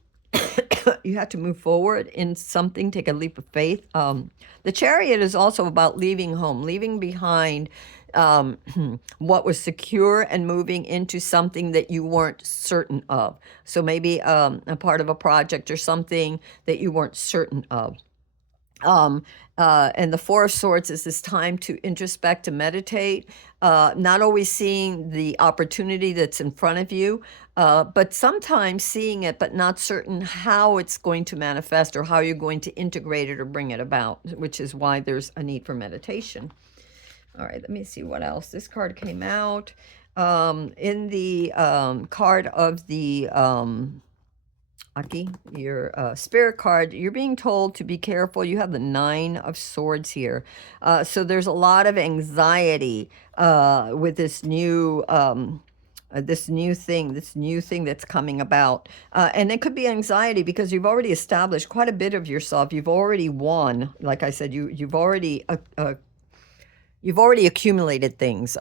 you have to move forward in something, take a leap of faith. The Chariot is also about leaving home, leaving behind what was secure and moving into something that you weren't certain of. So maybe a part of a project or something that you weren't certain of. And the Four of Swords is this time to introspect, to meditate, not always seeing the opportunity that's in front of you, but sometimes seeing it, but not certain how it's going to manifest or how you're going to integrate it or bring it about, which is why there's a need for meditation. All right, let me see what else. This card came out in the card of the Aki, your spirit card. You're being told to be careful. You have the Nine of Swords here. So there's a lot of anxiety with this new thing that's coming about. And it could be anxiety because you've already established quite a bit of yourself. You've already won. Like I said, you've already accumulated things,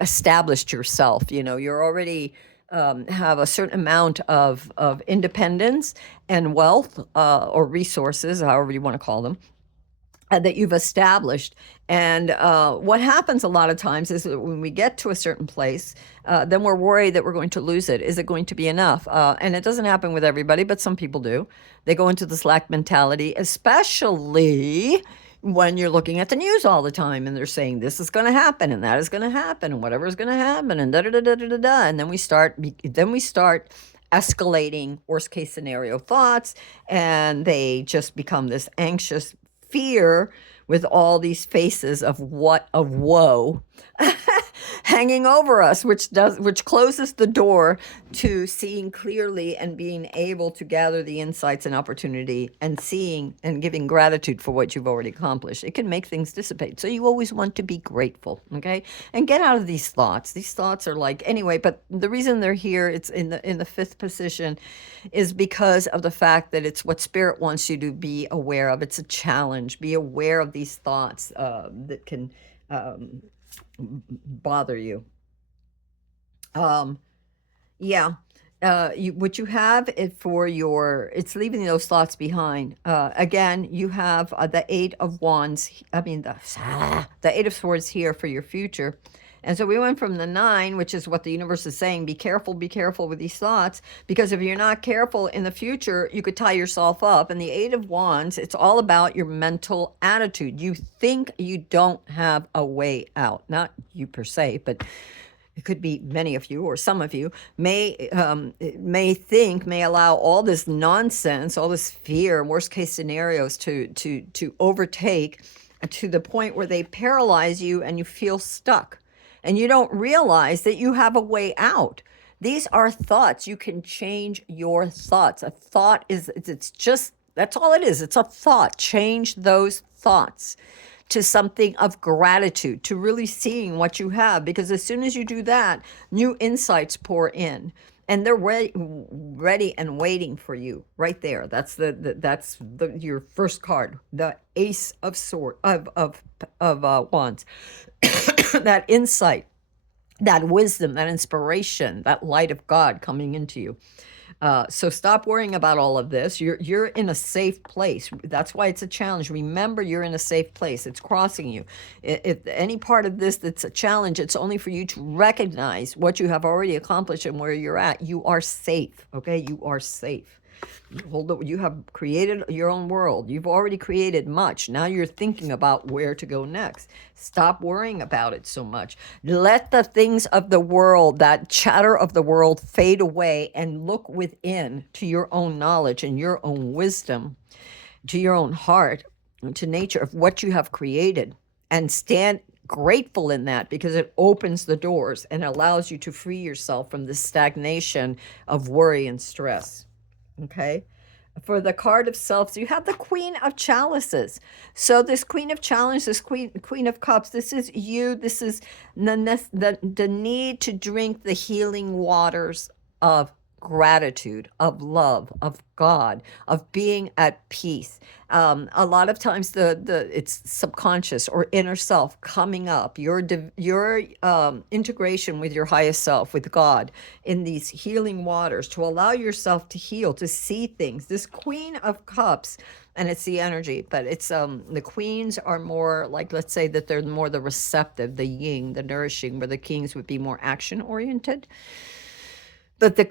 established yourself. You're already have a certain amount of independence and wealth or resources, however you want to call them, that you've established. And what happens a lot of times is that when we get to a certain place, then we're worried that we're going to lose it. Is it going to be enough? And it doesn't happen with everybody, but some people do. They go into this lack mentality, especially when you're looking at the news all the time and they're saying this is going to happen and that is going to happen and whatever is going to happen and da da da da da da. And then we start escalating worst case scenario thoughts, and they just become this anxious fear with all these faces of woe hanging over us, which closes the door to seeing clearly and being able to gather the insights and opportunity and seeing and giving gratitude for what you've already accomplished. It can make things dissipate. So you always want to be grateful, okay? And get out of these thoughts. These thoughts are like, anyway, but the reason they're here, it's in the fifth position, is because of the fact that it's what Spirit wants you to be aware of. It's a challenge. Be aware of these thoughts that can bother you. Yeah. what you have it for your, it's leaving those thoughts behind. Again, you have the Eight of Wands. I mean, the Eight of Swords here for your future. And so we went from the nine, which is what the universe is saying, be careful with these thoughts, because if you're not careful in the future, you could tie yourself up. And the Eight of Wands, it's all about your mental attitude. You think you don't have a way out. Not you per se, but it could be many of you or some of you may allow all this nonsense, all this fear, worst case scenarios to overtake to the point where they paralyze you and you feel stuck and you don't realize that you have a way out. These are thoughts. You can change your thoughts. A thought is, it's just, that's all it is. It's a thought. Change those thoughts to something of gratitude, to really seeing what you have. Because as soon as you do that, new insights pour in. And they're ready and waiting for you right there. That's your first card, the Ace of Wands. That insight, that wisdom, that inspiration, that light of God coming into you. So stop worrying about all of this. You're in a safe place. That's why it's a challenge. Remember, you're in a safe place. It's crossing you. If any part of this that's a challenge, it's only for you to recognize what you have already accomplished and where you're at. You are safe. Okay, you are safe. You have created your own world. You've already created much. Now you're thinking about where to go next. Stop worrying about it so much. Let the things of the world, that chatter of the world, fade away and look within to your own knowledge and your own wisdom, to your own heart, to nature of what you have created, and stand grateful in that, because it opens the doors and allows you to free yourself from the stagnation of worry and stress. Okay. For the card of selves, you have the Queen of Chalices. So this Queen of Chalices, this Queen of Cups, this is you. This is the need to drink the healing waters of gratitude, of love, of God, of being at peace. A lot of times it's subconscious or inner self coming up, your integration with your highest self, with God, in these healing waters, to allow yourself to heal, to see things. This Queen of Cups, and it's the energy, but it's the queens are more like, let's say that they're more the receptive, the yin, the nourishing, where the kings would be more action oriented. But the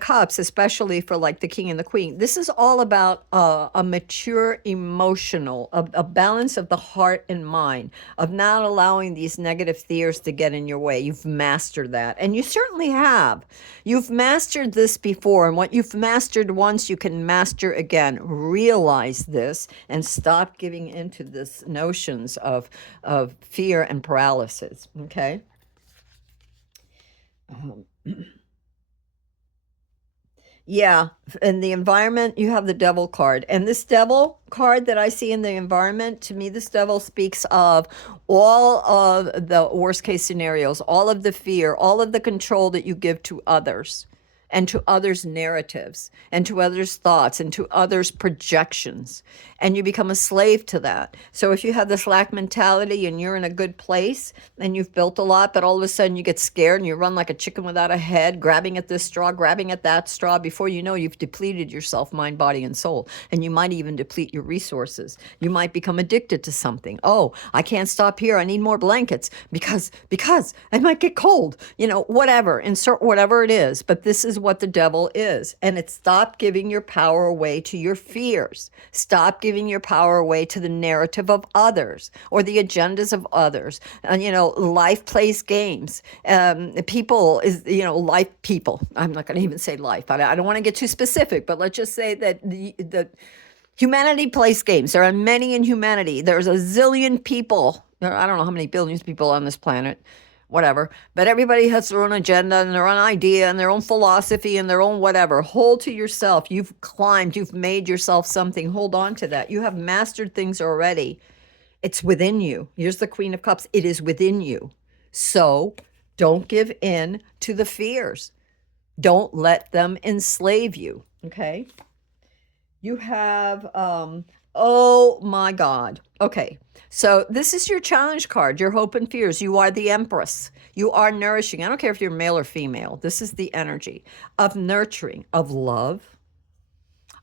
cups, especially for like the king and the queen, this is all about a mature emotional, a balance of the heart and mind, of not allowing these negative fears to get in your way. You've mastered that, and you certainly have. You've mastered this before, and what you've mastered once, you can master again. Realize this and stop giving into this notions of fear and paralysis. Okay. Yeah, in the environment, you have the devil card. And this devil card that I see in the environment, to me, this devil speaks of all of the worst case scenarios, all of the fear, all of the control that you give to others, and to others' narratives, and to others' thoughts, and to others' projections. And you become a slave to that. So if you have this lack mentality and you're in a good place and you've built a lot, but all of a sudden you get scared and you run like a chicken without a head, grabbing at this straw, grabbing at that straw, before you know, you've depleted yourself, mind, body, and soul. And you might even deplete your resources. You might become addicted to something. Oh, I can't stop here. I need more blankets because I might get cold. Whatever, insert whatever it is. But this is what the devil is. And it's stop giving your power away to your fears. Stop giving your power away to the narrative of others or the agendas of others. And, life plays games. Life people. I'm not going to even say life. I don't want to get too specific, but let's just say that the humanity plays games. There are many in humanity. There's a zillion people. I don't know how many billions of people on this planet, whatever. But everybody has their own agenda and their own idea and their own philosophy and their own whatever. Hold to yourself. You've climbed. You've made yourself something. Hold on to that. You have mastered things already. It's within you. Here's the Queen of Cups. It is within you. So don't give in to the fears. Don't let them enslave you. Okay? You have Oh my God. Okay. So this is your challenge card, your hope and fears. You are the empress. You are nourishing. I don't care if you're male or female. This is the energy of nurturing, of love,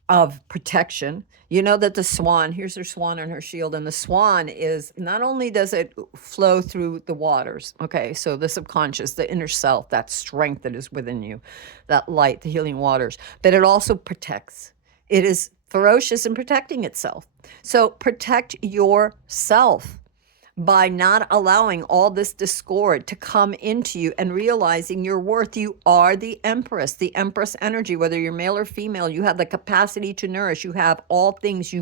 of protection. You know that the swan, here's her swan on her shield, and the swan is not only does it flow through the waters, okay, so the subconscious, the inner self, that strength that is within you, that light, the healing waters, but it also protects. It is ferocious in protecting itself. So protect yourself by not allowing all this discord to come into you and realizing your worth. You are the empress energy, whether you're male or female. You have the capacity to nourish. You have all things.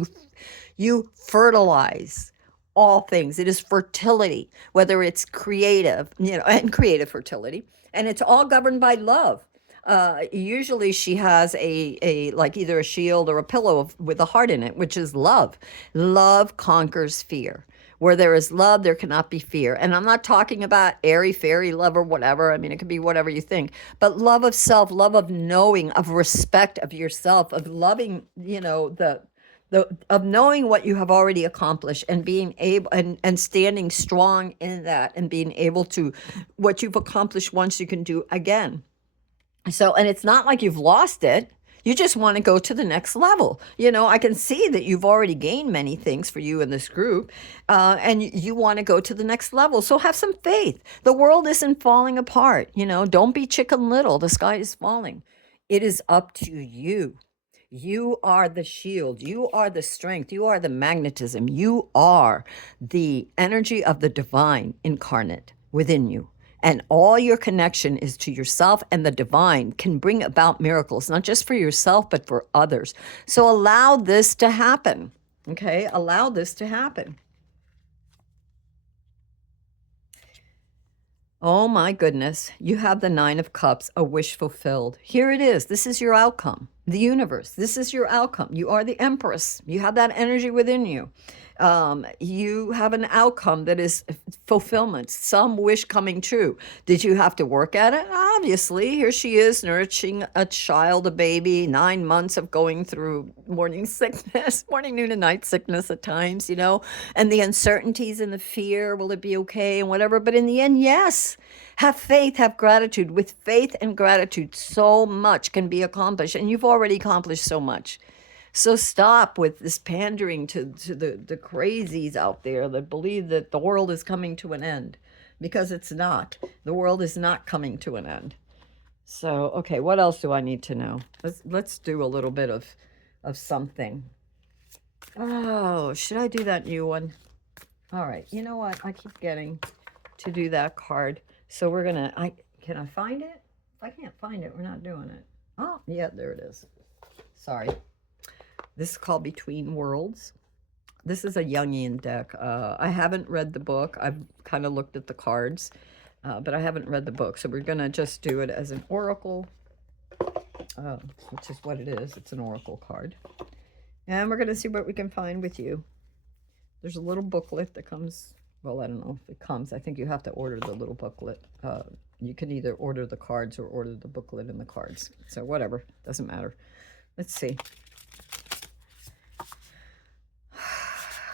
You fertilize all things. It is fertility, whether it's creative, and creative fertility, and it's all governed by love. Usually she has a like either a shield or a pillow with a heart in it, which is love. Love conquers fear. Where there is love, there cannot be fear. And I'm not talking about airy fairy love or whatever. I mean, it could be whatever you think. But love of self, love of knowing, of respect of yourself, of loving, the of knowing what you have already accomplished and being able and standing strong in that and being able to what you've accomplished once you can do again. So, and it's not like you've lost it. You just want to go to the next level. I can see that you've already gained many things for you in this group, and you want to go to the next level. So have some faith. The world isn't falling apart. Don't be Chicken Little. The sky is falling. It is up to you. You are the shield. You are the strength. You are the magnetism. You are the energy of the divine incarnate within you. And all your connection is to yourself, and the divine can bring about miracles, not just for yourself, but for others. So allow this to happen. Okay? Allow this to happen. Oh my goodness. You have the Nine of Cups, a wish fulfilled. Here it is. This is your outcome. The universe. This is your outcome. You are the empress. You have that energy within you. You have an outcome that is fulfillment, some wish coming true. Did you have to work at it? Obviously. Here she is nourishing a child, a baby, 9 months of going through morning sickness, morning, noon, and night sickness at times, and the uncertainties and the fear, will it be okay and whatever. But in the end, yes. Have faith, have gratitude. With faith and gratitude, so much can be accomplished, and you've already accomplished so much. So stop with this pandering to the crazies out there that believe that the world is coming to an end, because it's not. The world is not coming to an end. So, okay, what else do I need to know? Let's do a little bit of something. Oh, should I do that new one? All right, you know what? I keep getting to do that card. So we're gonna, can I find it? If I can't find it, we're not doing it. Oh, yeah, there it is. Sorry. This is called Between Worlds. This is a Jungian deck. I haven't read the book. I've kind of looked at the cards, but I haven't read the book. So we're going to just do it as an oracle, which is what it is. It's an oracle card. And we're going to see what we can find with you. There's a little booklet that comes. Well, I don't know if it comes. I think you have to order the little booklet. You can either order the cards or order the booklet and the cards. So whatever. Doesn't matter. Let's see.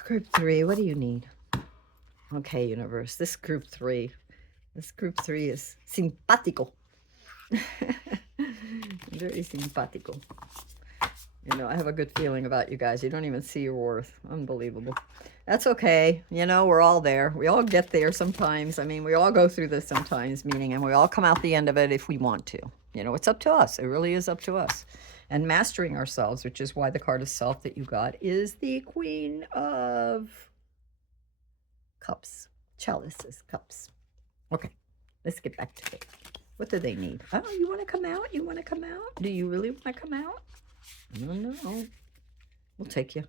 Group 3, what do you need? Okay, universe, this group 3 is simpático. Very simpático. I have a good feeling about you guys. You don't even see your worth. Unbelievable. That's okay. We're all there. We all get there sometimes. I mean, we all go through this sometimes, and we all come out the end of it if we want to. It's up to us. It really is up to us. And mastering ourselves, which is why the card of self that you got is the Queen of Cups. Chalices, cups. Okay, let's get back to it. What do they need? Oh, you want to come out? You want to come out? Do you really want to come out? No. We'll take you.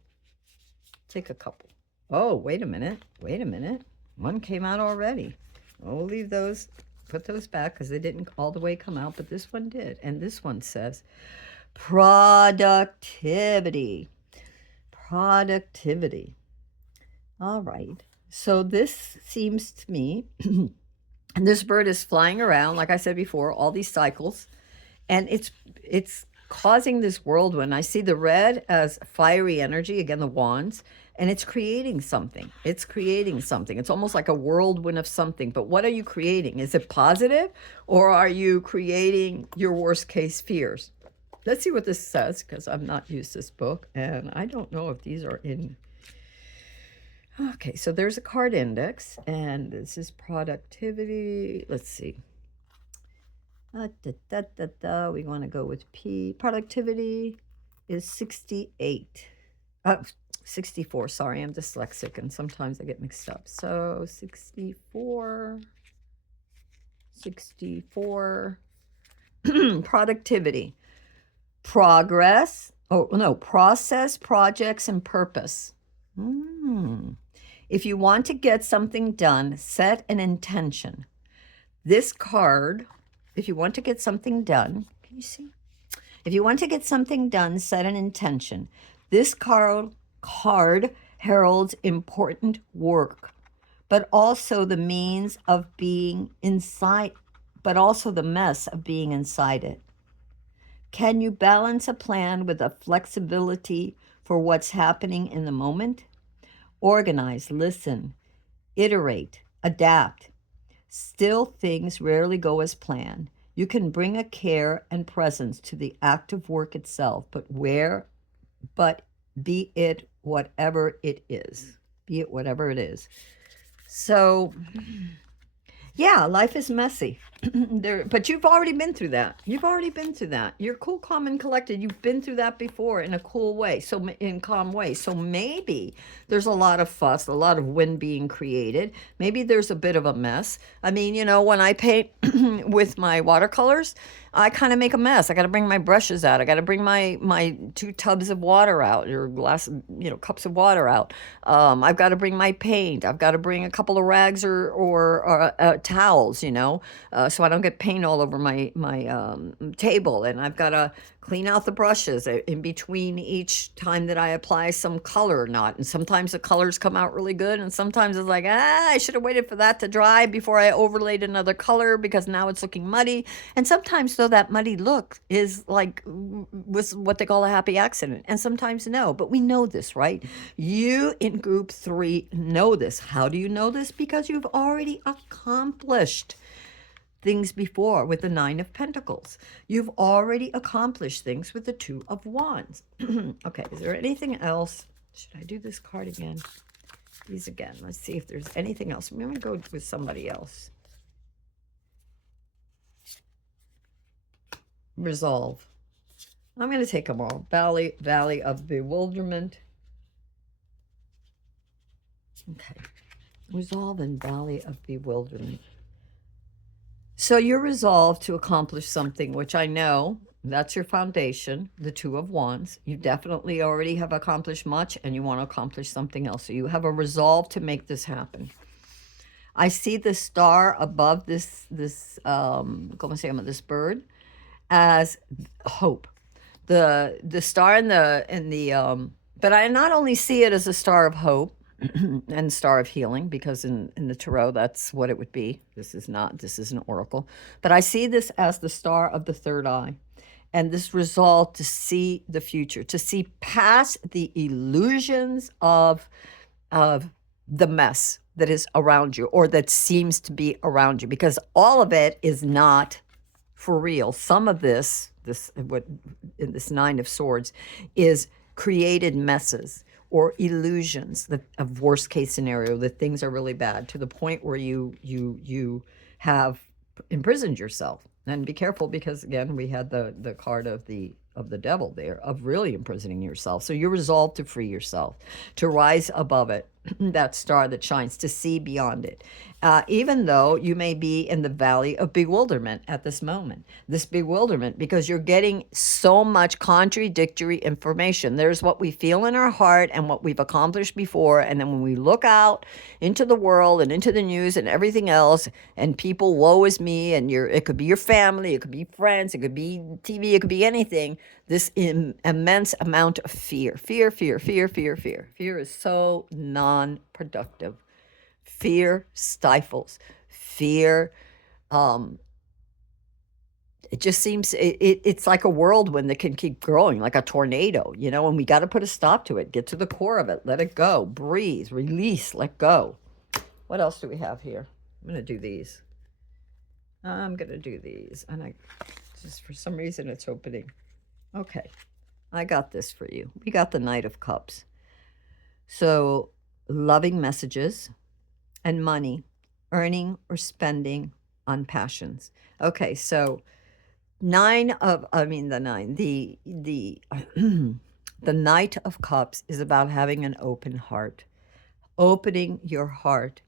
Take a couple. Oh, wait a minute. One came out already. We'll leave those, put those back because they didn't all the way come out, but this one did. And this one says, productivity. All right. So this seems to me, and this bird is flying around, like I said before, all these cycles, and it's causing this whirlwind. I see the red as fiery energy, again, the wands, and it's creating something. It's creating something. It's almost like a whirlwind of something. But what are you creating? Is it positive, or are you creating your worst case fears? Let's see what this says, because I've not used this book, and I don't know if these are in. Okay, so there's a card index, and this is productivity. Let's see. We want to go with P. Productivity is 68. 64. Sorry, I'm dyslexic, and sometimes I get mixed up. So 64. Productivity. Progress. Oh, no. Process, projects, and purpose. If you want to get something done, set an intention. This card, if you want to get something done, can you see? If you want to get something done, set an intention. This card heralds important work, but also the means of being inside, but also the mess of being inside it. Can you balance a plan with a flexibility for what's happening in the moment? Organize, listen, iterate, adapt. Still, things rarely go as planned. You can bring a care and presence to the act of work itself, but be it whatever it is. Be it whatever it is. So, yeah, life is messy. But you've already been through that. You're cool, calm, and collected. You've been through that before in a cool way, in calm way. So maybe there's a lot of fuss, a lot of wind being created. Maybe there's a bit of a mess. I mean, when I paint with my watercolors, I kind of make a mess. I got to bring my brushes out. I got to bring my 2 tubs of water out, or cups of water out. I've got to bring my paint. I've got to bring a couple of rags or towels, so I don't get paint all over my table. And I've got to clean out the brushes in between each time that I apply some color or not. And sometimes the colors come out really good, and sometimes it's like, I should have waited for that to dry before I overlaid another color, because now it's looking muddy. And sometimes, though, that muddy look was what they call a happy accident, and sometimes no. But we know this, right? You in group 3 know this. How do you know this? Because you've already accomplished things before with the 9 of Pentacles. You've already accomplished things with the 2 of Wands. Okay, is there anything else? Should I do this card again? These again. Let's see if there's anything else. I'm going to go with somebody else. Resolve. I'm going to take them all. Valley of Bewilderment. Okay. Resolve and Valley of Bewilderment. So you're resolved to accomplish something, which I know that's your foundation, the 2 of Wands. You definitely already have accomplished much, and you want to accomplish something else. So you have a resolve to make this happen. I see the star above this bird as hope. The star but I not only see it as a star of hope, and star of healing, because in the tarot that's what it would be. This is an oracle, but I see this as the star of the third eye, and this resolve to see the future, to see past the illusions of the mess that is around you, or that seems to be around you, because all of it is not for real. Some of this what in this 9 of Swords is created messes or illusions of worst case scenario, that things are really bad to the point where you have imprisoned yourself. And be careful, because again, we had the card of the devil there, of really imprisoning yourself. So you're resolved to free yourself, to rise above it, that star that shines, to see beyond it. Even though you may be in the valley of bewilderment at this moment, because you're getting so much contradictory information. There's what we feel in our heart and what we've accomplished before. And then when we look out into the world and into the news and everything else, and people, woe is me, and it could be your family, it could be friends, it could be TV, it could be anything. This immense amount of fear. Fear is so non-productive. Fear stifles. Fear it just seems it's like a whirlwind that can keep growing like a tornado, and we got to put a stop to it. Get to the core of it. Let it go. Breathe, release, let go. What else do we have here? I'm going to do these. And I just, for some reason, it's opening. Okay, I got this for you. We got the Knight of Cups. So, loving messages and money, earning or spending on passions. Okay, so the Knight of Cups is about having an open heart, opening your heart.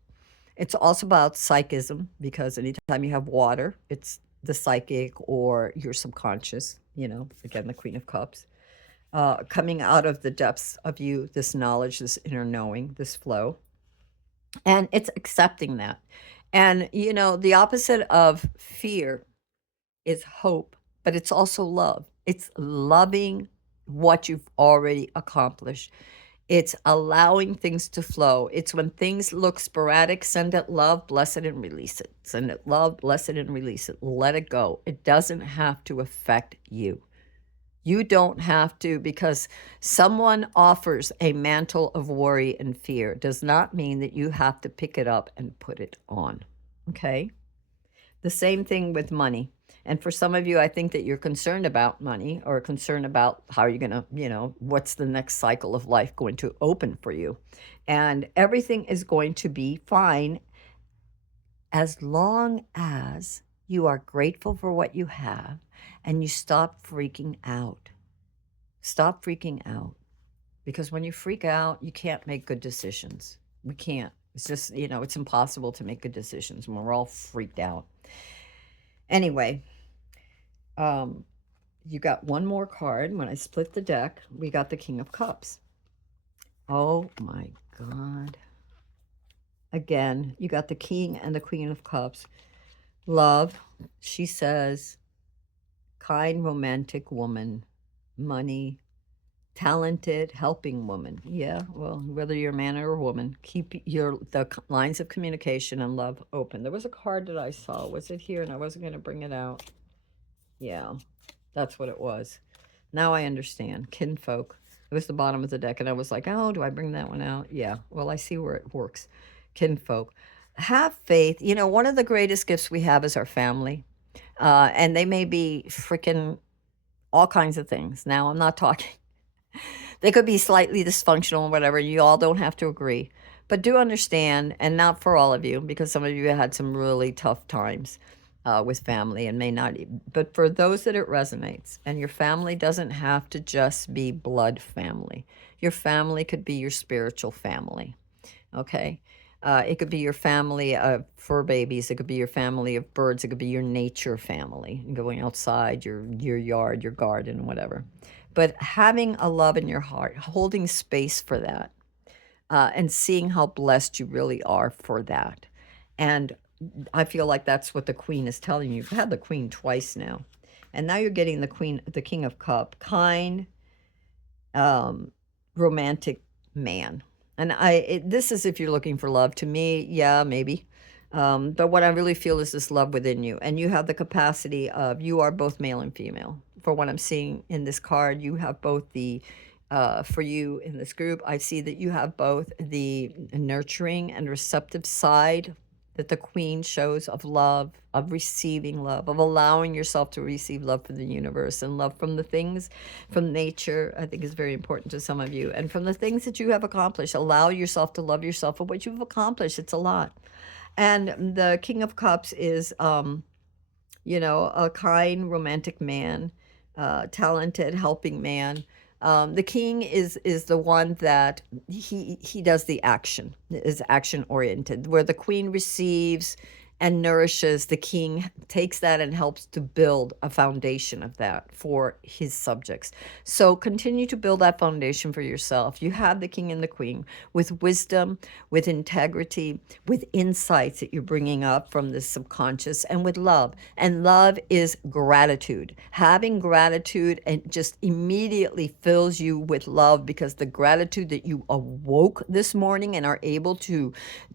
It's also about psychism, because anytime you have water, it's the psychic or your subconscious, again, the Queen of Cups, coming out of the depths of you, this knowledge, this inner knowing, this flow. And it's accepting that. And, the opposite of fear is hope, but it's also love. It's loving what you've already accomplished. It's allowing things to flow. It's when things look sporadic, send it love, bless it, and release it. Send it love, bless it, and release it. Let it go. It doesn't have to affect you. You don't have to, because someone offers a mantle of worry and fear does not mean that you have to pick it up and put it on. Okay? The same thing with money. And for some of you, I think that you're concerned about money, or concerned about how you're going to, what's the next cycle of life going to open for you. And everything is going to be fine as long as you are grateful for what you have and you stop freaking out. Stop freaking out. Because when you freak out, you can't make good decisions. We can't. It's just, it's impossible to make good decisions when we're all freaked out. Anyway, you got one more card. When I split the deck, we got the King of Cups. Oh my God. Again, you got the King and the Queen of Cups. Love, she says, kind, romantic woman, money, talented, helping woman. Yeah, well, whether you're a man or a woman, keep the lines of communication and love open. There was a card that I saw. Was it here? And I wasn't going to bring it out. Yeah, that's what it was. Now I understand. Kinfolk. It was the bottom of the deck, and I was like, oh, do I bring that one out? Yeah, well, I see where it works. Kinfolk. Have faith. One of the greatest gifts we have is our family. And they may be freaking all kinds of things. Now, I'm not talking. They could be slightly dysfunctional or whatever. You all don't have to agree. But do understand, and not for all of you, because some of you had some really tough times with family and may not. But for those that it resonates, and your family doesn't have to just be blood family. Your family could be your spiritual family. Okay? It could be your family of fur babies. It could be your family of birds. It could be your nature family, going outside, your yard, your garden, whatever. But having a love in your heart, holding space for that, and seeing how blessed you really are for that. And I feel like that's what the Queen is telling you. You've had the Queen twice now. And now you're getting the King of Cups, kind, romantic man. And this is if you're looking for love. To me, yeah, maybe. But what I really feel is this love within you. And you have the capacity of, you are both male and female. For what I'm seeing in this card, you have both for you in this group, I see that you have both the nurturing and receptive side that the Queen shows of love, of receiving love, of allowing yourself to receive love from the universe and love from the things, from nature, I think is very important to some of you. And from the things that you have accomplished, allow yourself to love yourself for what you've accomplished. It's a lot. And the King of Cups is, a kind, romantic man, talented, helping man. The king is the one that he does the action, is action oriented, where the queen receives and nourishes. The king takes that and helps to build a foundation of that for his subjects. So continue to build that foundation for yourself. You have the king and the queen with wisdom, with integrity, with insights that you're bringing up from the subconscious, and with love. And love is gratitude. Having gratitude and just immediately fills you with love, because the gratitude that you awoke this morning and are able to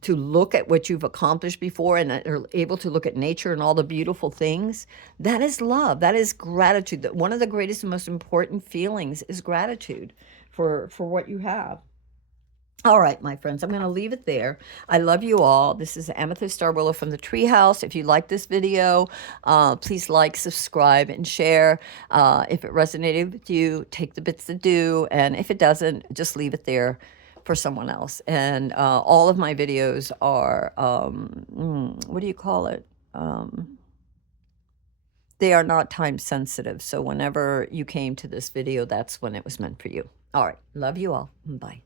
look at what you've accomplished before and are you're able to look at nature and all the beautiful things, that is love. That is gratitude. That one of the greatest and most important feelings is gratitude for what you have. All right, my friends, I'm going to leave it there. I love you all. This is Amethyst Star Willow from the Treehouse. If you like this video, please like, subscribe, and share. If it resonated with you, take the bits that do. And if it doesn't, just leave it there for someone else. And all of my videos are, what do you call it? They are not time sensitive. So whenever you came to this video, that's when it was meant for you. All right. Love you all. Bye.